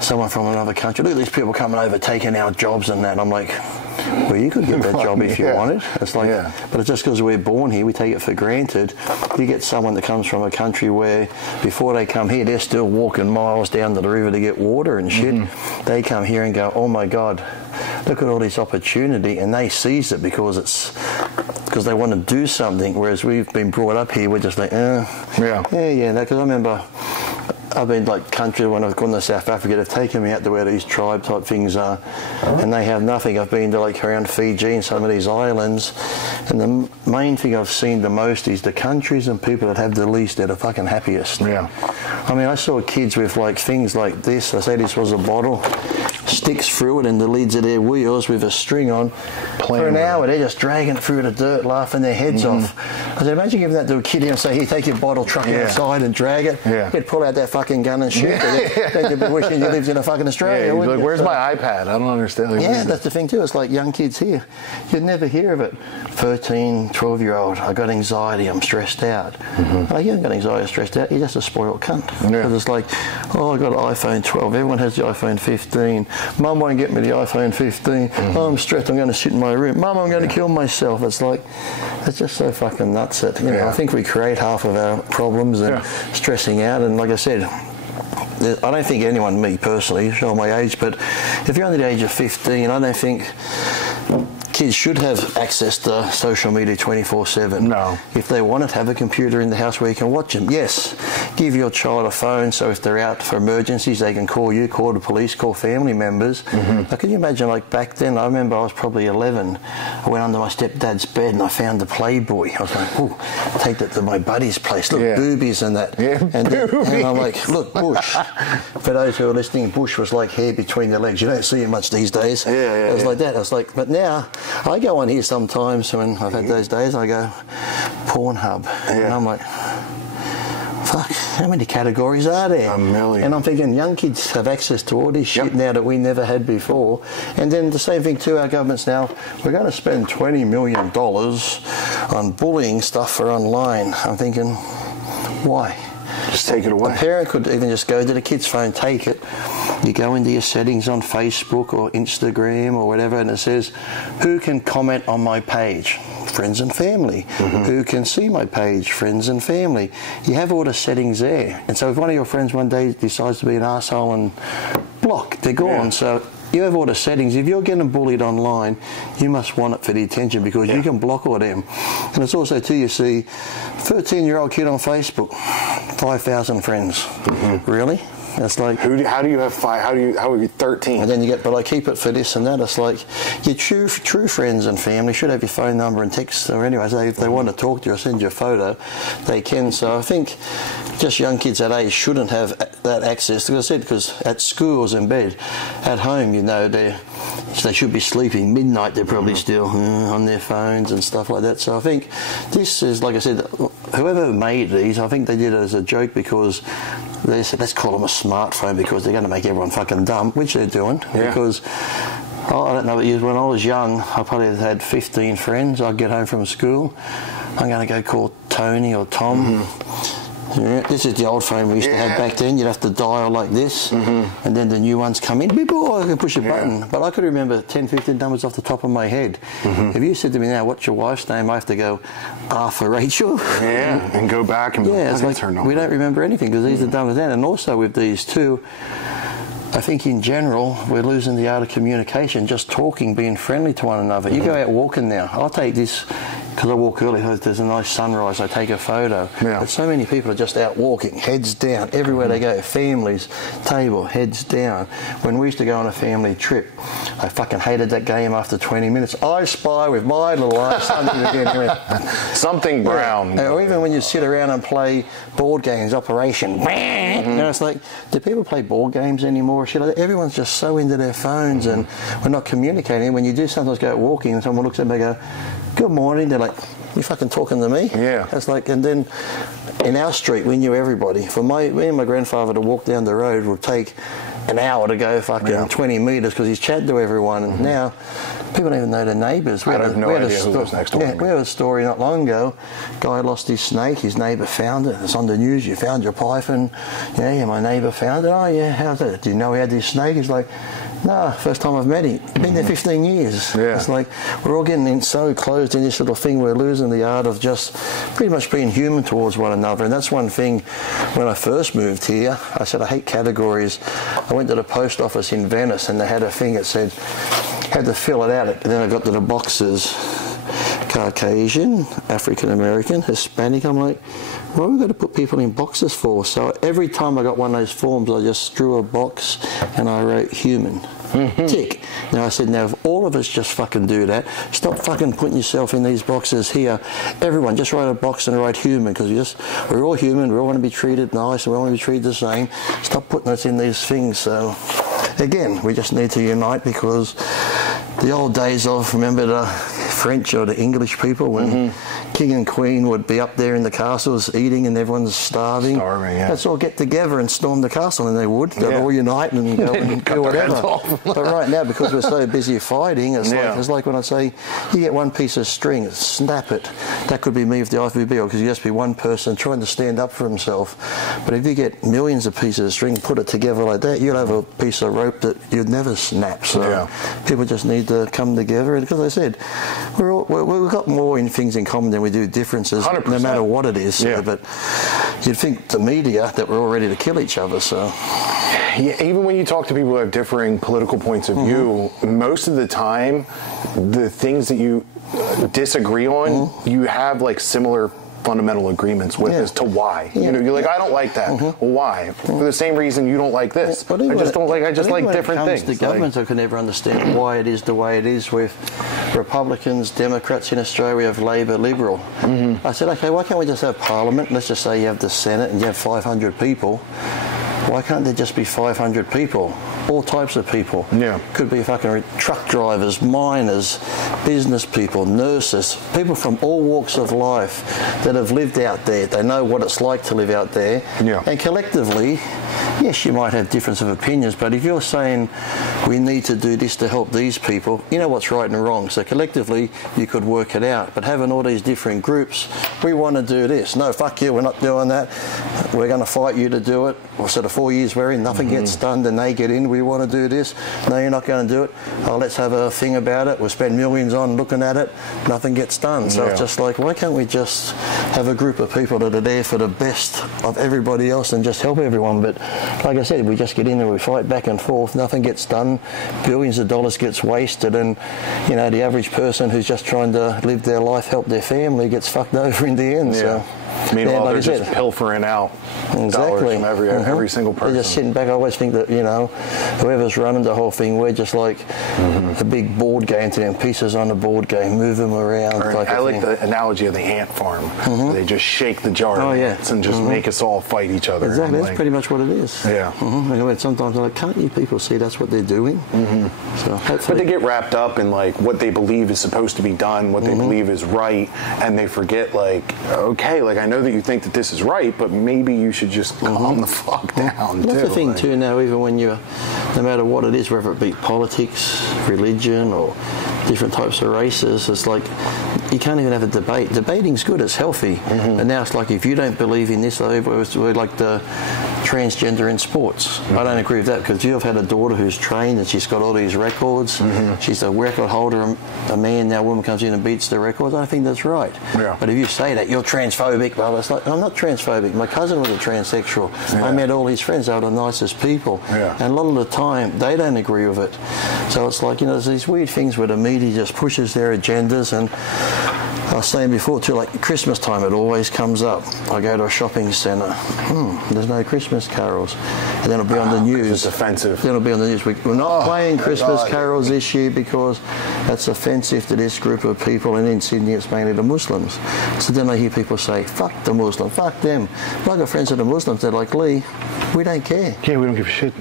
someone from another country, look at these people coming over taking our jobs and that. I'm like, well, you could get that job if you wanted. It's like, but it's just because we're born here, we take it for granted. You get someone that comes from a country where before they come here, they're still walking miles down to the river to get water and shit. They come here and go, oh my God, look at all this opportunity, and they seize it because they want to do something, whereas we've been brought up here, we're just like, because I remember I've been like country when I've gone to South Africa, they've taken me out to where these tribe type things are, and they have nothing. I've been to like around Fiji and some of these islands, and the main thing I've seen the most is the countries and people that have the least, they're the fucking happiest. I mean, I saw kids with like things like this. I say this was a bottle, sticks through it, and the lids of their wheels with a string on. For an hour, they're just dragging it through the dirt, laughing their heads off. I said, imagine giving that to a kid and say, here, take your bottle, truck it outside and drag it. He'd pull out that fucking gun and shoot it. Then you'd be wishing you lived in a fucking Australia. You'd be like, where's my iPad? I don't understand. Like, that's the thing too. It's like young kids here. You'd never hear of it. 13, 12-year-old, I got anxiety, I'm stressed out. Oh, you haven't got anxiety or stressed out, you're just a spoiled cunt. Because it's like, oh, I got an iPhone 12, everyone has the iPhone 15. Mum won't get me the iPhone 15. Oh, I'm stressed, I'm going to sit in my room. Mum, I'm going to kill myself. It's like, it's just so fucking nuts that, you know, I think we create half of our problems and stressing out. And like I said, I don't think anyone, me personally, show my age, but if you're under the age of 15, I don't think kids should have access to social media 24/7. No. If they want to have a computer in the house where you can watch them, yes. Give your child a phone so if they're out for emergencies, they can call you, call the police, call family members. Now, can you imagine, like back then, I remember I was probably 11. I went under my stepdad's bed and I found the Playboy. I was like, oh, take that to my buddy's place. Look, boobies and that. And I'm like, look, bush. For those who are listening, bush was like hair between your legs. You don't see it much these days. It was like that. I was like, but now, I go on here sometimes when I've had those days, I go, Pornhub. And I'm like, fuck, how many categories are there? A million. And I'm thinking young kids have access to all this shit now that we never had before. And then the same thing too, our governments now, we're going to spend $20 million on bullying stuff for online. I'm thinking, why? Just take it away. A parent could even just go to the kid's phone, take it. You go into your settings on Facebook or Instagram or whatever, and it says, who can comment on my page? Friends and family. Who can see my page? Friends and family. You have all the settings there. And so if one of your friends one day decides to be an asshole and block, they're gone. So you have all the settings. If you're getting bullied online, you must want it for the attention, because you can block all them. And it's also too, you see, 13-year-old kid on Facebook, 5,000 friends. Really? It's like, how do you have five? How are you 13? And then you get, but I keep it for this and that. It's like your true friends and family should have your phone number and text. Or anyway, so if they want to talk to you or send you a photo, they can. So I think just young kids that age shouldn't have that access. As I said, because at schools in bed, at home, you know, they should be sleeping midnight. They're probably still on their phones and stuff like that. So I think this is, like I said, whoever made these, I think they did it as a joke, because they said, let's call them a smartphone because they're going to make everyone fucking dumb, which they're doing. Because, I don't know about you, when I was young, I probably had 15 friends. I'd get home from school, I'm going to go call Tony or Tom. Yeah, this is the old phone we used to have back then. You'd have to dial like this, and then the new ones come in. Beep, oh, I can push a button. But I could remember 10, 15 numbers off the top of my head. If you said to me now, what's your wife's name? I have to go, R for Rachel. Yeah, and go back and it's like we don't remember anything because these are done with that. And also with these too, I think in general, we're losing the art of communication, just talking, being friendly to one another. You go out walking now. I'll take this, because I walk early, there's a nice sunrise, I take a photo. Yeah. But so many people are just out walking, heads down, everywhere they go, families, table, heads down. When we used to go on a family trip, I fucking hated that game after 20 minutes. I spy with my little eyes, something brown. Yeah. Or even when you sit around and play board games, Operation. You know, it's like, do people play board games anymore? Everyone's just so into their phones and we're not communicating. When you do sometimes go out walking and someone looks at me and go, good morning, they're like, you fucking talking to me? Yeah. It's like, and then in our street, we knew everybody. For me and my grandfather to walk down the road would take an hour to go fucking 20 metres because he's chatting to everyone. And now people don't even know their neighbours. I have no idea who lives next door. Yeah, we had a story not long ago. Guy lost his snake. His neighbour found it. It's on the news. You found your python. Yeah, my neighbour found it. Oh, yeah, how's that? Do you know he had this snake? He's like, no, first time I've met him. Been there 15 years. Yeah. It's like we're all getting in so closed in this little thing. We're losing the art of just pretty much being human towards one another. And that's one thing. When I first moved here, I said I hate categories. I went to the post office in Venice and they had a thing that said, had to fill it out. And then I got to the boxes. Caucasian, African American, Hispanic. I'm like, what have we got to put people in boxes for? So every time I got one of those forms, I just drew a box and I wrote human. Tick. Now I said, now if all of us just fucking do that, stop fucking putting yourself in these boxes here. Everyone just write a box and write human because we're all human. We all want to be treated nice and we all want to be treated the same. Stop putting us in these things. So again, we just need to unite because the old days of, remember the French or the English people when king and queen would be up there in the castles eating and everyone's starving. Yeah. Let's all get together and storm the castle, and they would. They'd all unite and go and do whatever. But right now, because we're so busy fighting, it's like when I say, you get one piece of string, snap it. That could be me with the IFBB, because you just be one person trying to stand up for himself. But if you get millions of pieces of string, put it together like that, you'll have a piece of rope that you'd never snap. So people just need to come together. And because I said, we've got more in things in common than we do differences, 100%. No matter what it is. Yeah. But you'd think the media that we're all ready to kill each other. So yeah, even when you talk to people who have differing political points of view, most of the time, the things that you disagree on, you have like similar fundamental agreements with as to why. You know, you're like, I don't like that. Well, why? For the same reason you don't like this. But I just don't like. I just like different things. The governments, I can never understand why it is the way it is with Republicans, Democrats in Australia. We have Labor, Liberal. I said, okay, why can't we just have Parliament? Let's just say you have the Senate and you have 500 people. Why can't there just be 500 people? All types of people. Yeah. Could be fucking truck drivers, miners, business people, nurses, people from all walks of life that have lived out there. They know what it's like to live out there. Yeah. And collectively, yes, you might have difference of opinions, but if you're saying we need to do this to help these people, you know what's right and wrong. So collectively, you could work it out. But having all these different groups, we want to do this. No, fuck you, we're not doing that. We're going to fight you to do it. Or so the 4 years we're in, nothing gets done, then they get in. We want to do this. No, you're not going to do it. Oh, let's have a thing about it. We'll spend millions on looking at it. Nothing gets done. So it's just like, why can't we just have a group of people that are there for the best of everybody else and just help everyone? But like I said, we just get in there, we fight back and forth, nothing gets done, billions of dollars gets wasted, and you know, the average person who's just trying to live their life, help their family, gets fucked over in the end. So meanwhile, like they're just pilfering out dollars from every single person. They're just sitting back. I always think that, you know, whoever's running the whole thing, we're just like a big board game to them, pieces on the board game, move them around. I like the analogy of the ant farm. They just shake the jar of ants and just make us all fight each other. Exactly, that's pretty much what it is. Yeah. Sometimes I'm like, can't you people see that's what they're doing? So hopefully. But they get wrapped up in like what they believe is supposed to be done, what they believe is right, and they forget like, okay, like I know that you think that this is right, but maybe you should just calm the fuck down. That's the thing too now, even when you're, no matter what it is, whether it be politics, religion, or different types of races, it's like you can't even have a debate. Debating's good, it's healthy. And now it's like, if you don't believe in this, we're like the transgender in sports. I don't agree with that, because you've had a daughter who's trained and she's got all these records. She's a record holder. A man, now a woman comes in and beats the records. I think that's right. But if you say that, you're transphobic, blah, blah, it's like, I'm not transphobic. My cousin was a transsexual. I met all his friends. They were the nicest people. And a lot of the time, they don't agree with it. So it's like, there's these weird things where the media just pushes their agendas. And I was saying before too, like Christmas time, it always comes up. I go to a shopping centre, there's no Christmas carols, and then it'll be on the news. It's offensive. Then it'll be on the news. We're not playing Christmas carols this year because that's offensive to this group of people, and in Sydney it's mainly the Muslims. So then I hear people say, fuck the Muslim, fuck them. But I've got friends that are Muslims, they're like, Lee, we don't care. Yeah, we don't give a shit.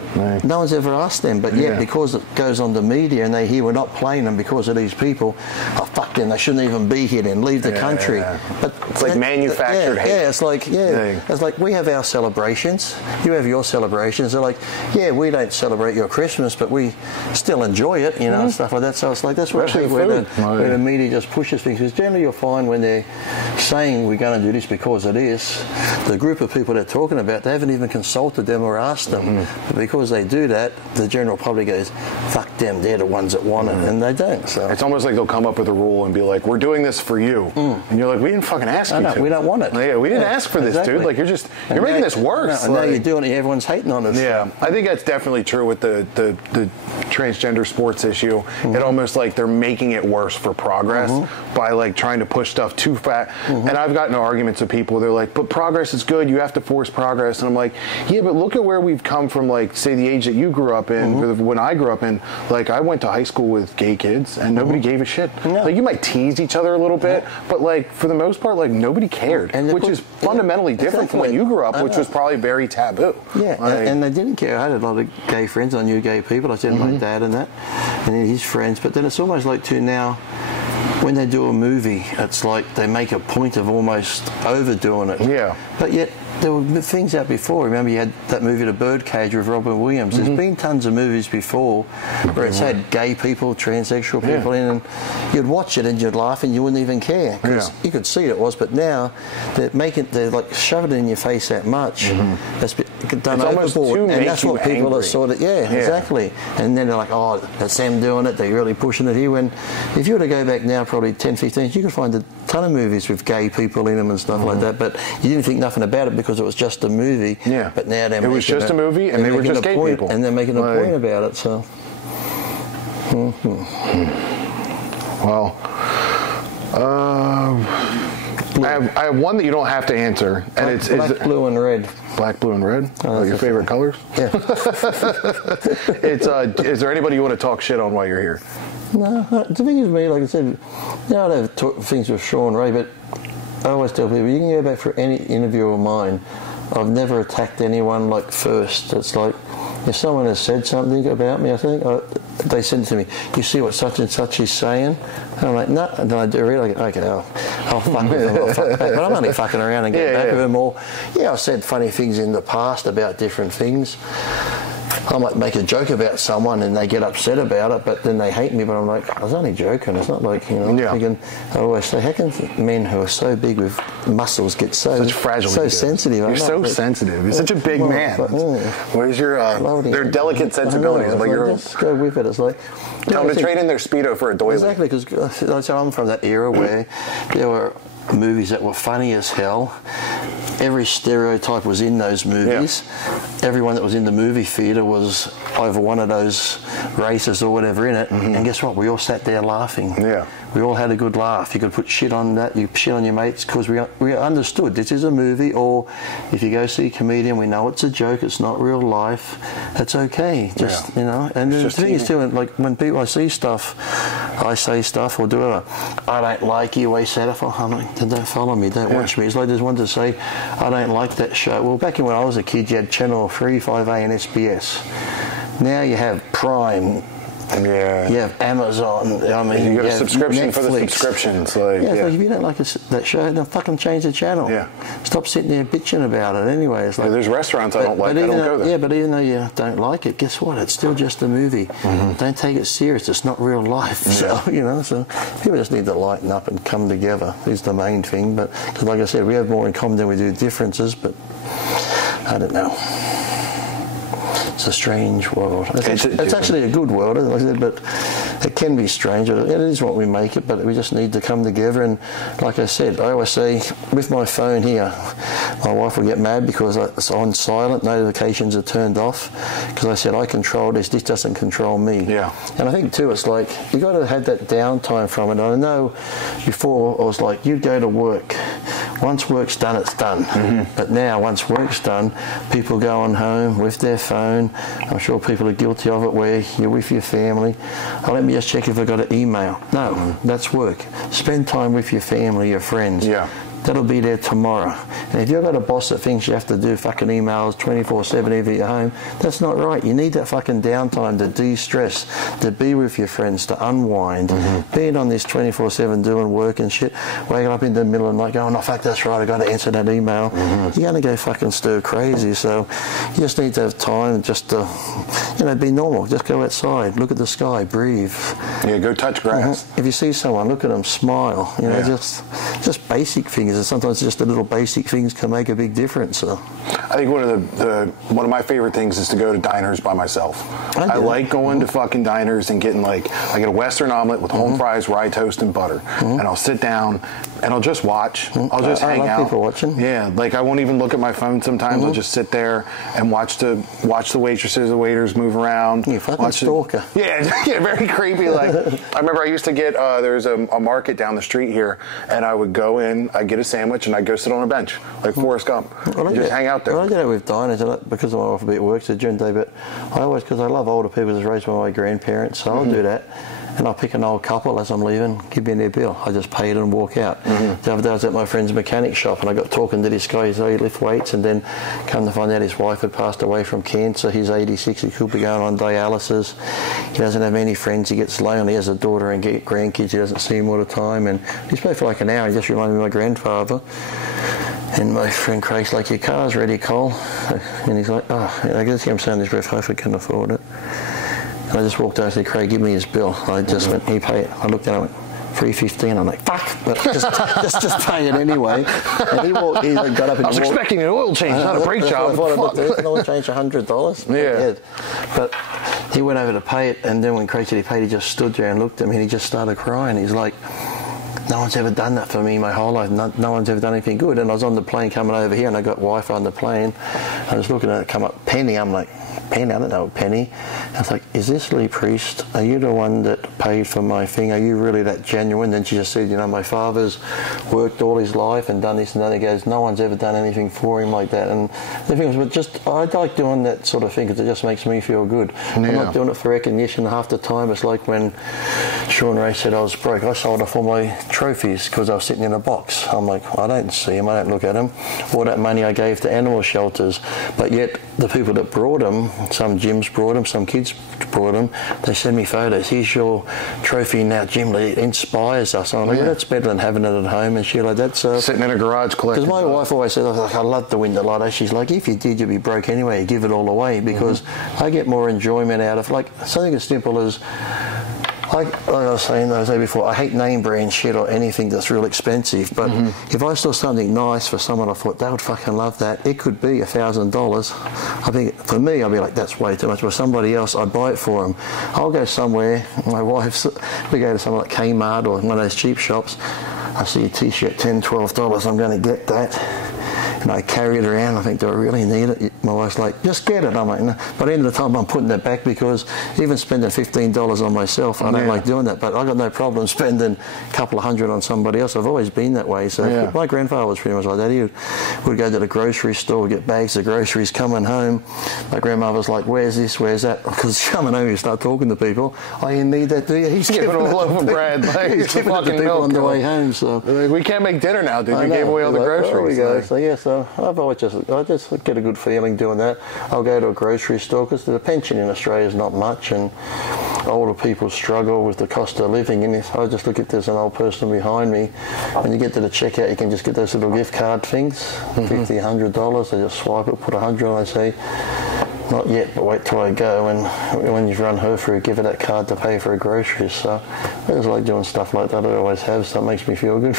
No one's ever asked them, but yet because it goes on the media and they hear we're not playing them because of these people, oh fuck them, they shouldn't even be here then, leave the country. But it's like manufactured hate. Yeah, it's like we have our celebrations, you have your celebrations. They're like, yeah, we don't celebrate your Christmas, but we still enjoy it, and stuff like that. So it's like, that's where the media just pushes things. Because generally you'll find when they're saying we're going to do this because it is, the group of people they're talking about, they haven't even consulted them or asked them. But because they do that, the general public goes, fuck them, they're the ones that want it, and they don't. So it's almost like they'll come up with a rule and be like, we're doing this for you. And you're like, we didn't fucking ask you to. We don't want it. Yeah, we didn't ask for this, dude. Like, you're making this worse. And now you're doing it, everyone's hating on us. Yeah, I think that's definitely true with the transgender sports issue. It almost like they're making it worse for progress by like trying to push stuff too fast. And I've gotten into arguments with people, they're like, but progress is good, you have to force progress. And I'm like, yeah, but look at where we've come from, like, say the age that you grew up in, when I grew up in. Like, I went to high school with gay kids and nobody gave a shit. Like, you might tease each other a little bit, but like, for the most part, like, nobody cared, which is fundamentally different from when you grew up, which was probably very taboo. Yeah, and they didn't care. I had a lot of gay friends. I knew gay people. I said my dad and that, and his friends. But then it's almost like too now, when they do a movie, it's like they make a point of almost overdoing it. Yeah. But yet there were things out before. Remember, you had that movie, The Birdcage, with Robin Williams. There's been tons of movies before where it's had gay people, transsexual people in, and you'd watch it and you'd laugh and you wouldn't even care because you could see it was. But now they're like shoving it in your face that much. That's done overboard, and that's what people are sort of exactly. And then they're like, oh, that's them doing it. They're really pushing it here. When if you were to go back now, probably 10, 15 years, you could find a ton of movies with gay people in them and stuff like that. But you didn't think nothing about it because it was just a movie. Yeah. But now they're was just a movie, and they were just gay people, and they're making a point about it. So. Well, I have one that you don't have to answer, and it's black, blue, and red. Black, blue, and red. Oh, your favorite colors? Yeah. Is there anybody you want to talk shit on while you're here? No, the thing is, me, like I said, I don't have things with Sean Ray, but I always tell people, you can go back for any interview of mine. I've never attacked anyone like first. It's like, if someone has said something about me, I think, they said to me, you see what such and such is saying? And I'm like, no. And then I do really, okay, I'll fuck with them, I'll fuck back. But I'm only fucking around and getting back with them. Or, I've said funny things in the past about different things. I might make a joke about someone and they get upset about it, but then they hate me, but I'm like, I was only joking. It's not like, thinking, I always say, how can men who are so big with muscles get such fragile, so sensitive? You're so sensitive. You're such a big man. Where's your, their delicate sensibilities? Like just go with it. It's like, tell them to trade in their Speedo for a doily. Exactly, because I'm from that era where there were movies that were funny as hell. Every stereotype was in those movies. Everyone that was in the movie theatre was either one of those races or whatever in it. And guess what? We all sat there laughing. We all had a good laugh. You could put shit on that, you shit on your mates, because we understood this is a movie, or if you go see a comedian, we know it's a joke, it's not real life. That's okay. Just, And the thing is too, like when people, I see stuff, I say stuff or do whatever, I don't like you, I say that, I'm like, don't follow me, don't watch me. It's like there's one to say, I don't like that show. Well, back when I was a kid, you had Channel 3, 5A and SBS. Now you have Prime, You have Amazon. I mean, you got a subscription Netflix. for the subscriptions. Like, it's like if you don't like that show, then fucking change the channel. Yeah. Stop sitting there bitching about it. Anyway, it's like there's restaurants I don't like. I don't go there. Yeah, but even though you don't like it, guess what? It's still just a movie. Don't take it serious. It's not real life. So so people just need to lighten up and come together. Is the main thing. But cause like I said, we have more in common than we do differences. But I don't know. It's a strange world. It's actually a good world, as I said, but it can be strange. It is what we make it, but we just need to come together. And like I said, I always say, with my phone here, my wife will get mad because it's on silent, notifications are turned off, because I said, I control this doesn't control me. Yeah. And I think too, it's like, you got to have that downtime from it. And I know before, I was like, you'd go to work. Once work's done, it's done. But now, once work's done, people go on home with their phone. I'm sure people are guilty of it where you're with your family. Oh, let me just check if I got an email. No, that's work. Spend time with your family, your friends. Yeah. That'll be there tomorrow. And if you've got a boss that thinks you have to do fucking emails 24/7 if you're home, that's not right. You need that fucking downtime to de-stress, to be with your friends, to unwind. Being on this 24/7 doing work and shit, waking up in the middle of the night going, oh fuck, that's right, I got to answer that email. You're going to go fucking stir crazy. So you just need to have time just to, be normal. Just go outside, look at the sky, breathe. Yeah, go touch grass. If you see someone, look at them, smile. Just basic things. And sometimes just the little basic things can make a big difference. So. I think one of my favorite things is to go to diners by myself. I like going to fucking diners and getting I get a Western omelet with home fries, rye toast, and butter, and I'll sit down and I'll just watch. I'll just hang out. People watching. Yeah, I won't even look at my phone sometimes. I'll just sit there and watch the waitresses, the waiters move around. You fucking stalker. Yeah, very creepy. I remember I used to get there's a market down the street here, and I would go in, I'd get a sandwich, and I'd go sit on a bench like Forrest Gump, just hang out there. I do that with diners, because my wife a bit works during the day, but because I love older people, I was raised by my grandparents, so I'll do that. And I'll pick an old couple as I'm leaving, give me their bill. I just pay it and walk out. The other day I was at my friend's mechanic shop and I got talking to this guy. He lift weights, and then come to find out his wife had passed away from cancer. He's 86, he could be going on dialysis. He doesn't have any friends, he gets lonely. He has a daughter and grandkids, he doesn't see them all the time. And he spoke for an hour, he just reminded me of my grandfather. And my friend Craig's like, your car's ready, Cole. And he's like, oh, I guess I'm saying this breath, hopefully I can afford it. And I just walked over and said, Craig, give me his bill. I just went, he paid it. I looked at it and went, $3.15. I'm like, fuck, but just pay it anyway. And he got up and I was expecting an oil change, not a brake job. An oil change, $100. Yeah. But he went over to pay it, and then when Craig said he paid, he just stood there and looked at me, and he just started crying. He's like, no one's ever done that for me my whole life. No one's ever done anything good. And I was on the plane coming over here, and I got Wi-Fi on the plane. I was looking at it come up, Penny. I'm like, Penny? I don't know, Penny. I was like, is this Lee Priest? Are you the one that paid for my thing? Are you really that genuine? Then she just said, my father's worked all his life and done this and that. He goes, no one's ever done anything for him like that. And the thing was, I like doing that sort of thing because it just makes me feel good. Yeah. I'm not doing it for recognition. Half the time it's like when Sean Ray said I was broke. I sold off all my trophies because I was sitting in a box. I'm like, I don't see them, I don't look at them. All that money I gave to animal shelters, but yet the people that brought them, some gyms brought them, some kids brought them, they send me photos. Here's your trophy now, Jim. It inspires us. I'm like, that's better than having it at home and shit like that. So sitting in a garage collecting. Because my wife always said, I'd love to win the lotto. She's like, if you did, you'd be broke anyway. You give it all away, because I get more enjoyment out of something as simple as, like I was saying before, I hate name brand shit or anything that's real expensive, but if I saw something nice for someone, I thought they would fucking love that. It could be $1,000. I think for me, I'd be like, that's way too much. For somebody else, I'd buy it for them. I'll go somewhere, my wife's, we go to somewhere like Kmart or one of those cheap shops. I see a t-shirt, $10, $12, I'm going to get that. And I carry it around. I think, do I really need it? My wife's like, just get it. I'm like, no. But at the end of the time, I'm putting it back, because even spending $15 on myself, I don't like doing that. But I got no problem spending a couple of $100 on somebody else. I've always been that way. So my grandfather was pretty much like that. He would go to the grocery store, get bags of groceries, coming home. My grandmother was like, where's this, where's that? Because coming home, you start talking to people. Oh, you need that, do you? He's giving a loaf of bread. He's giving it to people on the way home. So we can't make dinner now, dude. You gave away all the groceries. There we go. So So I just get a good feeling doing that. I'll go to a grocery store because the pension in Australia is not much, and older people struggle with the cost of living. And if I just look at there's an old person behind me, when you get to the checkout, you can just get those little gift card things, $50, $100. They just swipe it, put 100 on. I say, not yet, but wait till I go, and when you've run her through, give her that card to pay for her groceries. So I just like doing stuff like that. I always have, so it makes me feel good.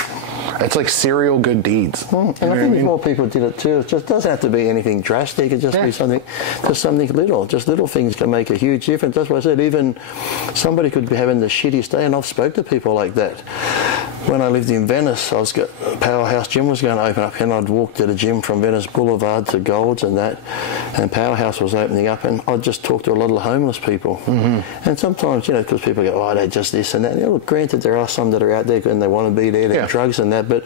It's like serial good deeds. And I think if more people did it too, it just doesn't have to be anything drastic. It just be something little. Just little things can make a huge difference. That's why I said even somebody could be having the shittiest day, and I've spoke to people like that. When I lived in Venice, Powerhouse Gym was going to open up, and I'd walk to the gym from Venice Boulevard to Gold's and that, and Powerhouse was opening up, and I'd just talk to a lot of the homeless people. And sometimes, because people go, oh, they're just this and that. And, granted, there are some that are out there and they want to be there, they're drugs and that, but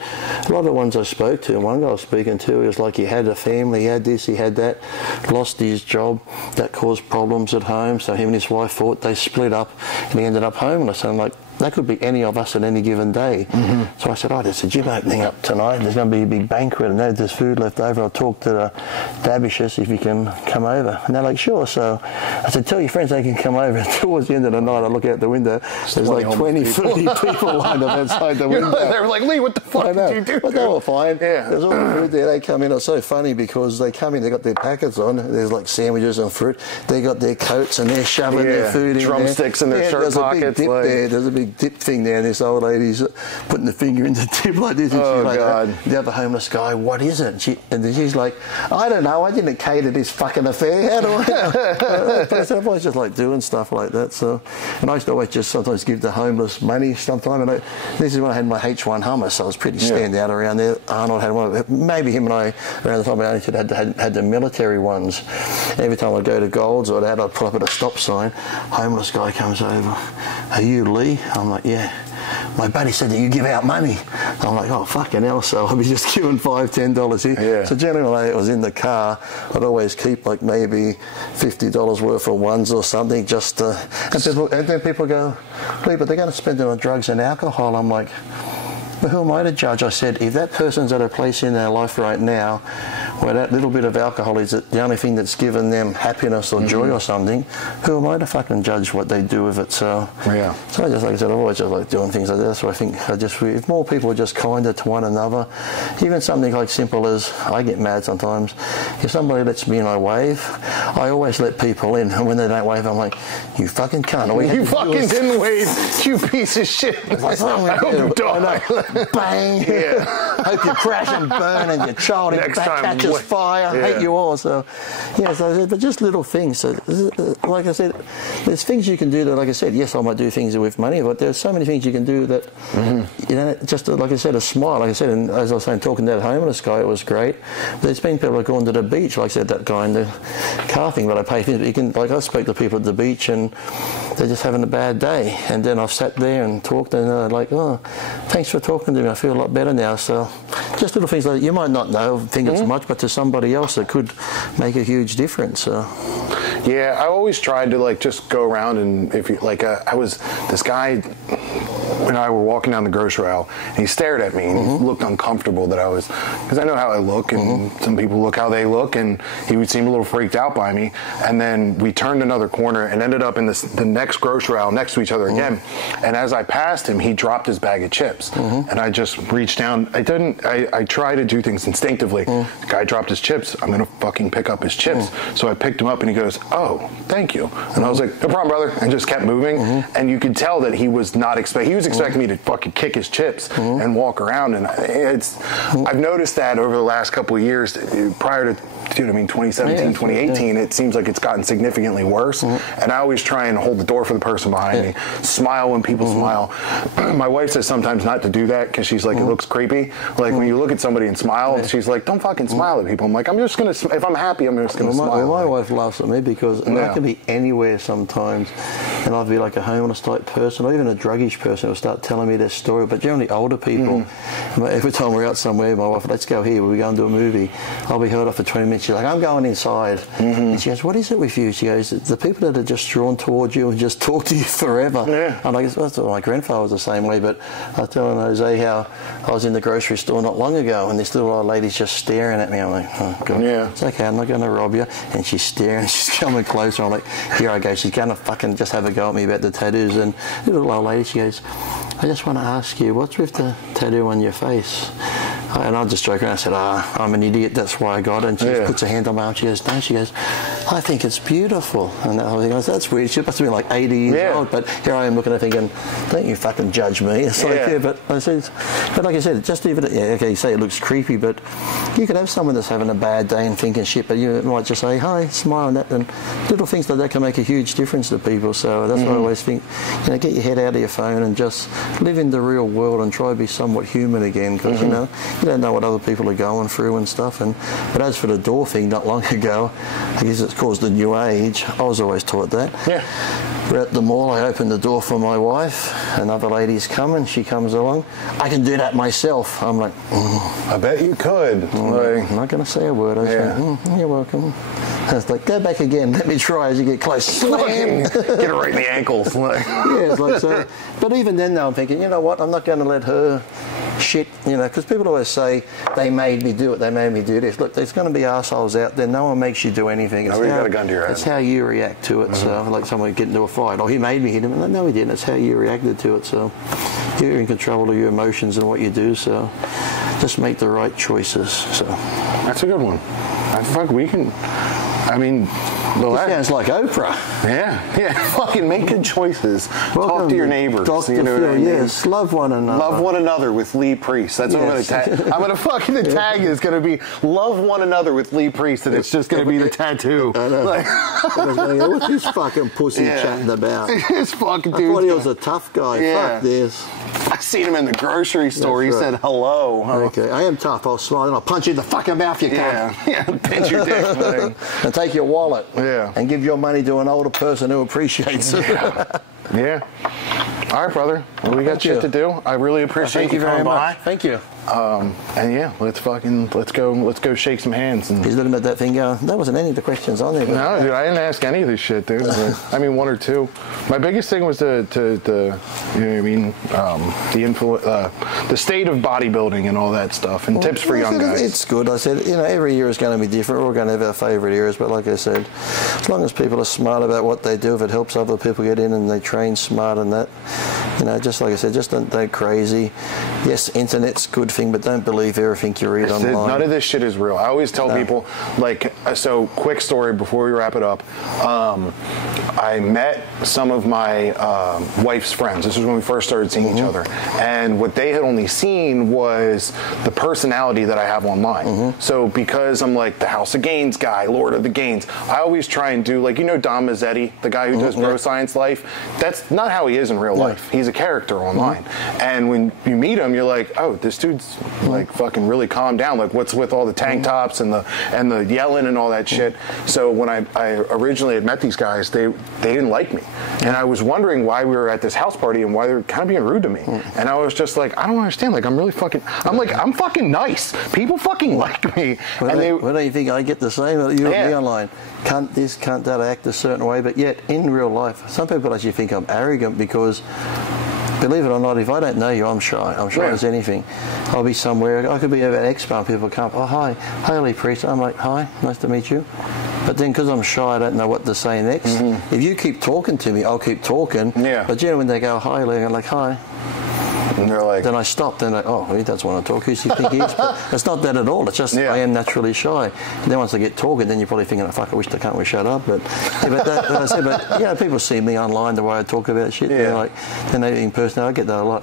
a lot of the ones I spoke to, and one guy I was speaking to, was like he had a family, he had this, he had that, lost his job, that caused problems at home, so him and his wife fought, they split up, and he ended up homeless. And I'm like, that could be any of us at any given day. So I said, there's a gym opening up tonight. There's going to be a big banquet, and there's food left over. I'll talk to the Davishes if you can come over. And they're like, sure. So I said, tell your friends they can come over. And towards the end of the night, I look out the window. There's like 20, 30 people lined up outside the window. They were like, Lee, what the fuck did you do? But they were fine. There's all the food there. They come in. It's so funny because they come in, they got their packets on. There's like sandwiches and fruit. They got their coats and they're shoving their food in drumsticks in their shirt pockets. There's a big dip thing there, and this old lady's putting the finger in the tip like this. And she's like, God. The other homeless guy, what is it? And she's like, I don't know, I didn't cater this fucking affair. How do I? But I've always just like doing stuff like that. So, and I used to always just sometimes give the homeless money sometime. And this is when I had my H1 Hummer, so I was pretty stand out around there. Arnold had one, maybe him and I, around the time I only had the military ones. Every time I'd go to Gold's or that, I'd pull up at a stop sign. Homeless guy comes over. Are you Lee? I'm like, yeah. My buddy said that you give out money. I'm like, oh, fucking hell, so I'll be just giving $5, $10 here. So generally when I was in the car, I'd always keep like maybe $50 worth of ones or something just to, and then people go, Lee, but they're going to spend it on drugs and alcohol. I'm like, but who am I to judge? I said, if that person's at a place in their life right now where that little bit of alcohol is the only thing that's given them happiness or joy or something, who am I to fucking judge what they do with it? So, so I just, like I said, I always just like doing things like that. So I think if more people are just kinder to one another, even something like simple as, I get mad sometimes, if somebody lets me in, I wave, I always let people in, and when they don't wave, I'm like, you fucking cunt. You fucking didn't wave, you piece of shit. I hope you die. Bang! Hope you crash and burn and your child in the back catches fire. I hate you all. So, but just little things. So, like I said, there's things you can do that, like I said, yes, I might do things with money, but there's so many things you can do that, just like I said, a smile. Like I said, and as I was saying, talking to that homeless guy, it was great. There's been people that go on to the beach, like I said, that guy in the car thing, but I pay things. But you can, like I spoke to people at the beach and they're just having a bad day. And then I've sat there and talked and they're like, oh, thanks for talking to me, I feel a lot better now. So just little things like that. You might not think it's much, but to somebody else it could make a huge difference. So. Yeah, I always tried to like just go around and if you like, this guy and I were walking down the grocery aisle and he stared at me and he looked uncomfortable that I was, because I know how I look and some people look how they look, and he would seem a little freaked out by me. And then we turned another corner and ended up in the next grocery aisle next to each other again. And as I passed him, he dropped his bag of chips and I just reached down. I try to do things instinctively. The guy dropped his chips. I'm gonna fucking pick up his chips. So I picked him up and he goes, oh, thank you. And I was like, no problem, brother, and just kept moving. And you could tell that he was not expecting me to fucking kick his chips and walk around. And I've noticed that over the last couple of years, prior to 2017, 2018, it seems like it's gotten significantly worse. And I always try and hold the door for the person behind me, smile when people smile. My wife says sometimes not to do that because she's like, it looks creepy. Like when you look at somebody and smile, she's like, don't fucking smile at people. I'm like, I'm just going to, if I'm happy, I'm just going to smile. My wife laughs at me because I can be anywhere sometimes and I'd be like a homeless type person or even a druggish person who was start telling me their story, but generally older people. Every time we're out somewhere, my wife, let's go here, we're going to a movie, I'll be held off for 20 minutes. She's like, I'm going inside. And she goes, what is it with you? She goes, the people that are just drawn towards you and just talk to you forever. Yeah. And I guess my grandfather was the same way, but I was telling Jose how I was in the grocery store not long ago, and this little old lady's just staring at me. I'm like, oh, God. Yeah. It's okay, I'm not going to rob you. And she's staring, she's coming closer. I'm like, here I go. She's going to fucking just have a go at me about the tattoos. And the little old lady, she goes, I just want to ask you, what's with the tattoo on your face? And I just joke around. I said, I'm an idiot, that's why I got it. And she just puts her hand on my arm. She goes, no. She goes, I think it's beautiful. And I was like, that's weird. She must have been like 80 years old. But here I am looking at her thinking, don't you fucking judge me. It's like, but I said, but like I said, just even, okay, you say it looks creepy, but you could have someone that's having a bad day and thinking shit, but you might just say, hi, smile and that. And little things like that can make a huge difference to people. So that's why I always think, get your head out of your phone and just live in the real world and try to be somewhat human again, because, you don't know what other people are going through and stuff. But as for the door thing, not long ago, I guess it's caused the new age. I was always taught that. Yeah. We're at the mall, I open the door for my wife, another lady's coming, she comes along. I can do that myself. I'm like, I bet you could. I'm not going to say a word. I say, you're welcome. And it's like, go back again, let me try as you get close. Slam! Get it right in the ankles. It's like so. But even then, though, I'm thinking, you know what, I'm not going to let her shit, because people always say, they made me do it, they made me do this. Look, there's going to be assholes out there. No one makes you do anything. Nobody got a gun to your head. It's how you react to it. So, like someone get into a fight, he made me hit him. No, he didn't. It's how you reacted to it. So, you're in control of your emotions and what you do. So, just make the right choices. So, that's a good one. We can. I mean, sounds like Oprah. Yeah. Fucking make good choices. Talk to your neighbors. You know what I mean? Yes, love one another. Love one another with Lee Priest. That's what I'm going to tag. I'm going to fucking the tag is going to be love one another with Lee Priest, and it's just going to be the tattoo. I know. What's this fucking pussy chatting about? This fucking dude. I thought he was a tough guy. Fuck this. I seen him in the grocery store. He said hello. Okay, I am tough. I'll smile and I'll punch you in the fucking mouth, you cunt. Yeah, pinch your dick. And take your wallet. And give your money to an older person who appreciates it. Yeah. All right, brother. Well, we got shit to do. I really appreciate you very much. Thank you. And let's go shake some hands. And he's looking at that thing going, there wasn't any of the questions on there. No, dude, I didn't ask any of this shit, dude. I mean, one or two. My biggest thing was the state of bodybuilding and all that stuff, and tips for young guys. It's good. I said, every year is going to be different. We're all going to have our favourite areas, but like I said, as long as people are smart about what they do, if it helps other people get in and they train smart and that, just like I said, just don't go crazy. Yes, internet's good thing, but don't believe everything you read online. None of this shit is real. I always tell people, so quick story before we wrap it up. I met some of my wife's friends. This was when we first started seeing each other. And what they had only seen was the personality that I have online. So because I'm like the House of Gains guy, Lord of the Gains, I always try and do, Dom Mazzetti, the guy who does Bro Science Life. That's not how he is in real life. He's a character online. And when you meet him, you're like, oh, this dude's fucking really calmed down. Like, what's with all the tank tops and the yelling and all that shit? So when I originally had met these guys, they didn't like me, and I was wondering why we were at this house party and why they were kind of being rude to me. And I was just like, I don't understand. Like, I'm fucking nice. People fucking like me. Well, don't you think I get the same? You and me online. Cunt this, cunt that. I act a certain way, but yet in real life, some people actually think I'm arrogant because, believe it or not, if I don't know you, I'm shy. I'm shy as anything. I'll be somewhere. I could be at an expo and people come up, oh, hi, Lee Priest. I'm like, hi, nice to meet you. But then because I'm shy, I don't know what to say next. If you keep talking to me, I'll keep talking. But when they go, hi, Lee, I'm like, hi. And they're like, then I stop. Then he doesn't want to talk. Who does he think he is? But it's not that at all. It's just I am naturally shy. And then once I get talking, then you're probably thinking, fuck, I wish the cunt would shut up. But people see me online, the way I talk about shit. They're like, then they in person, I get that a lot.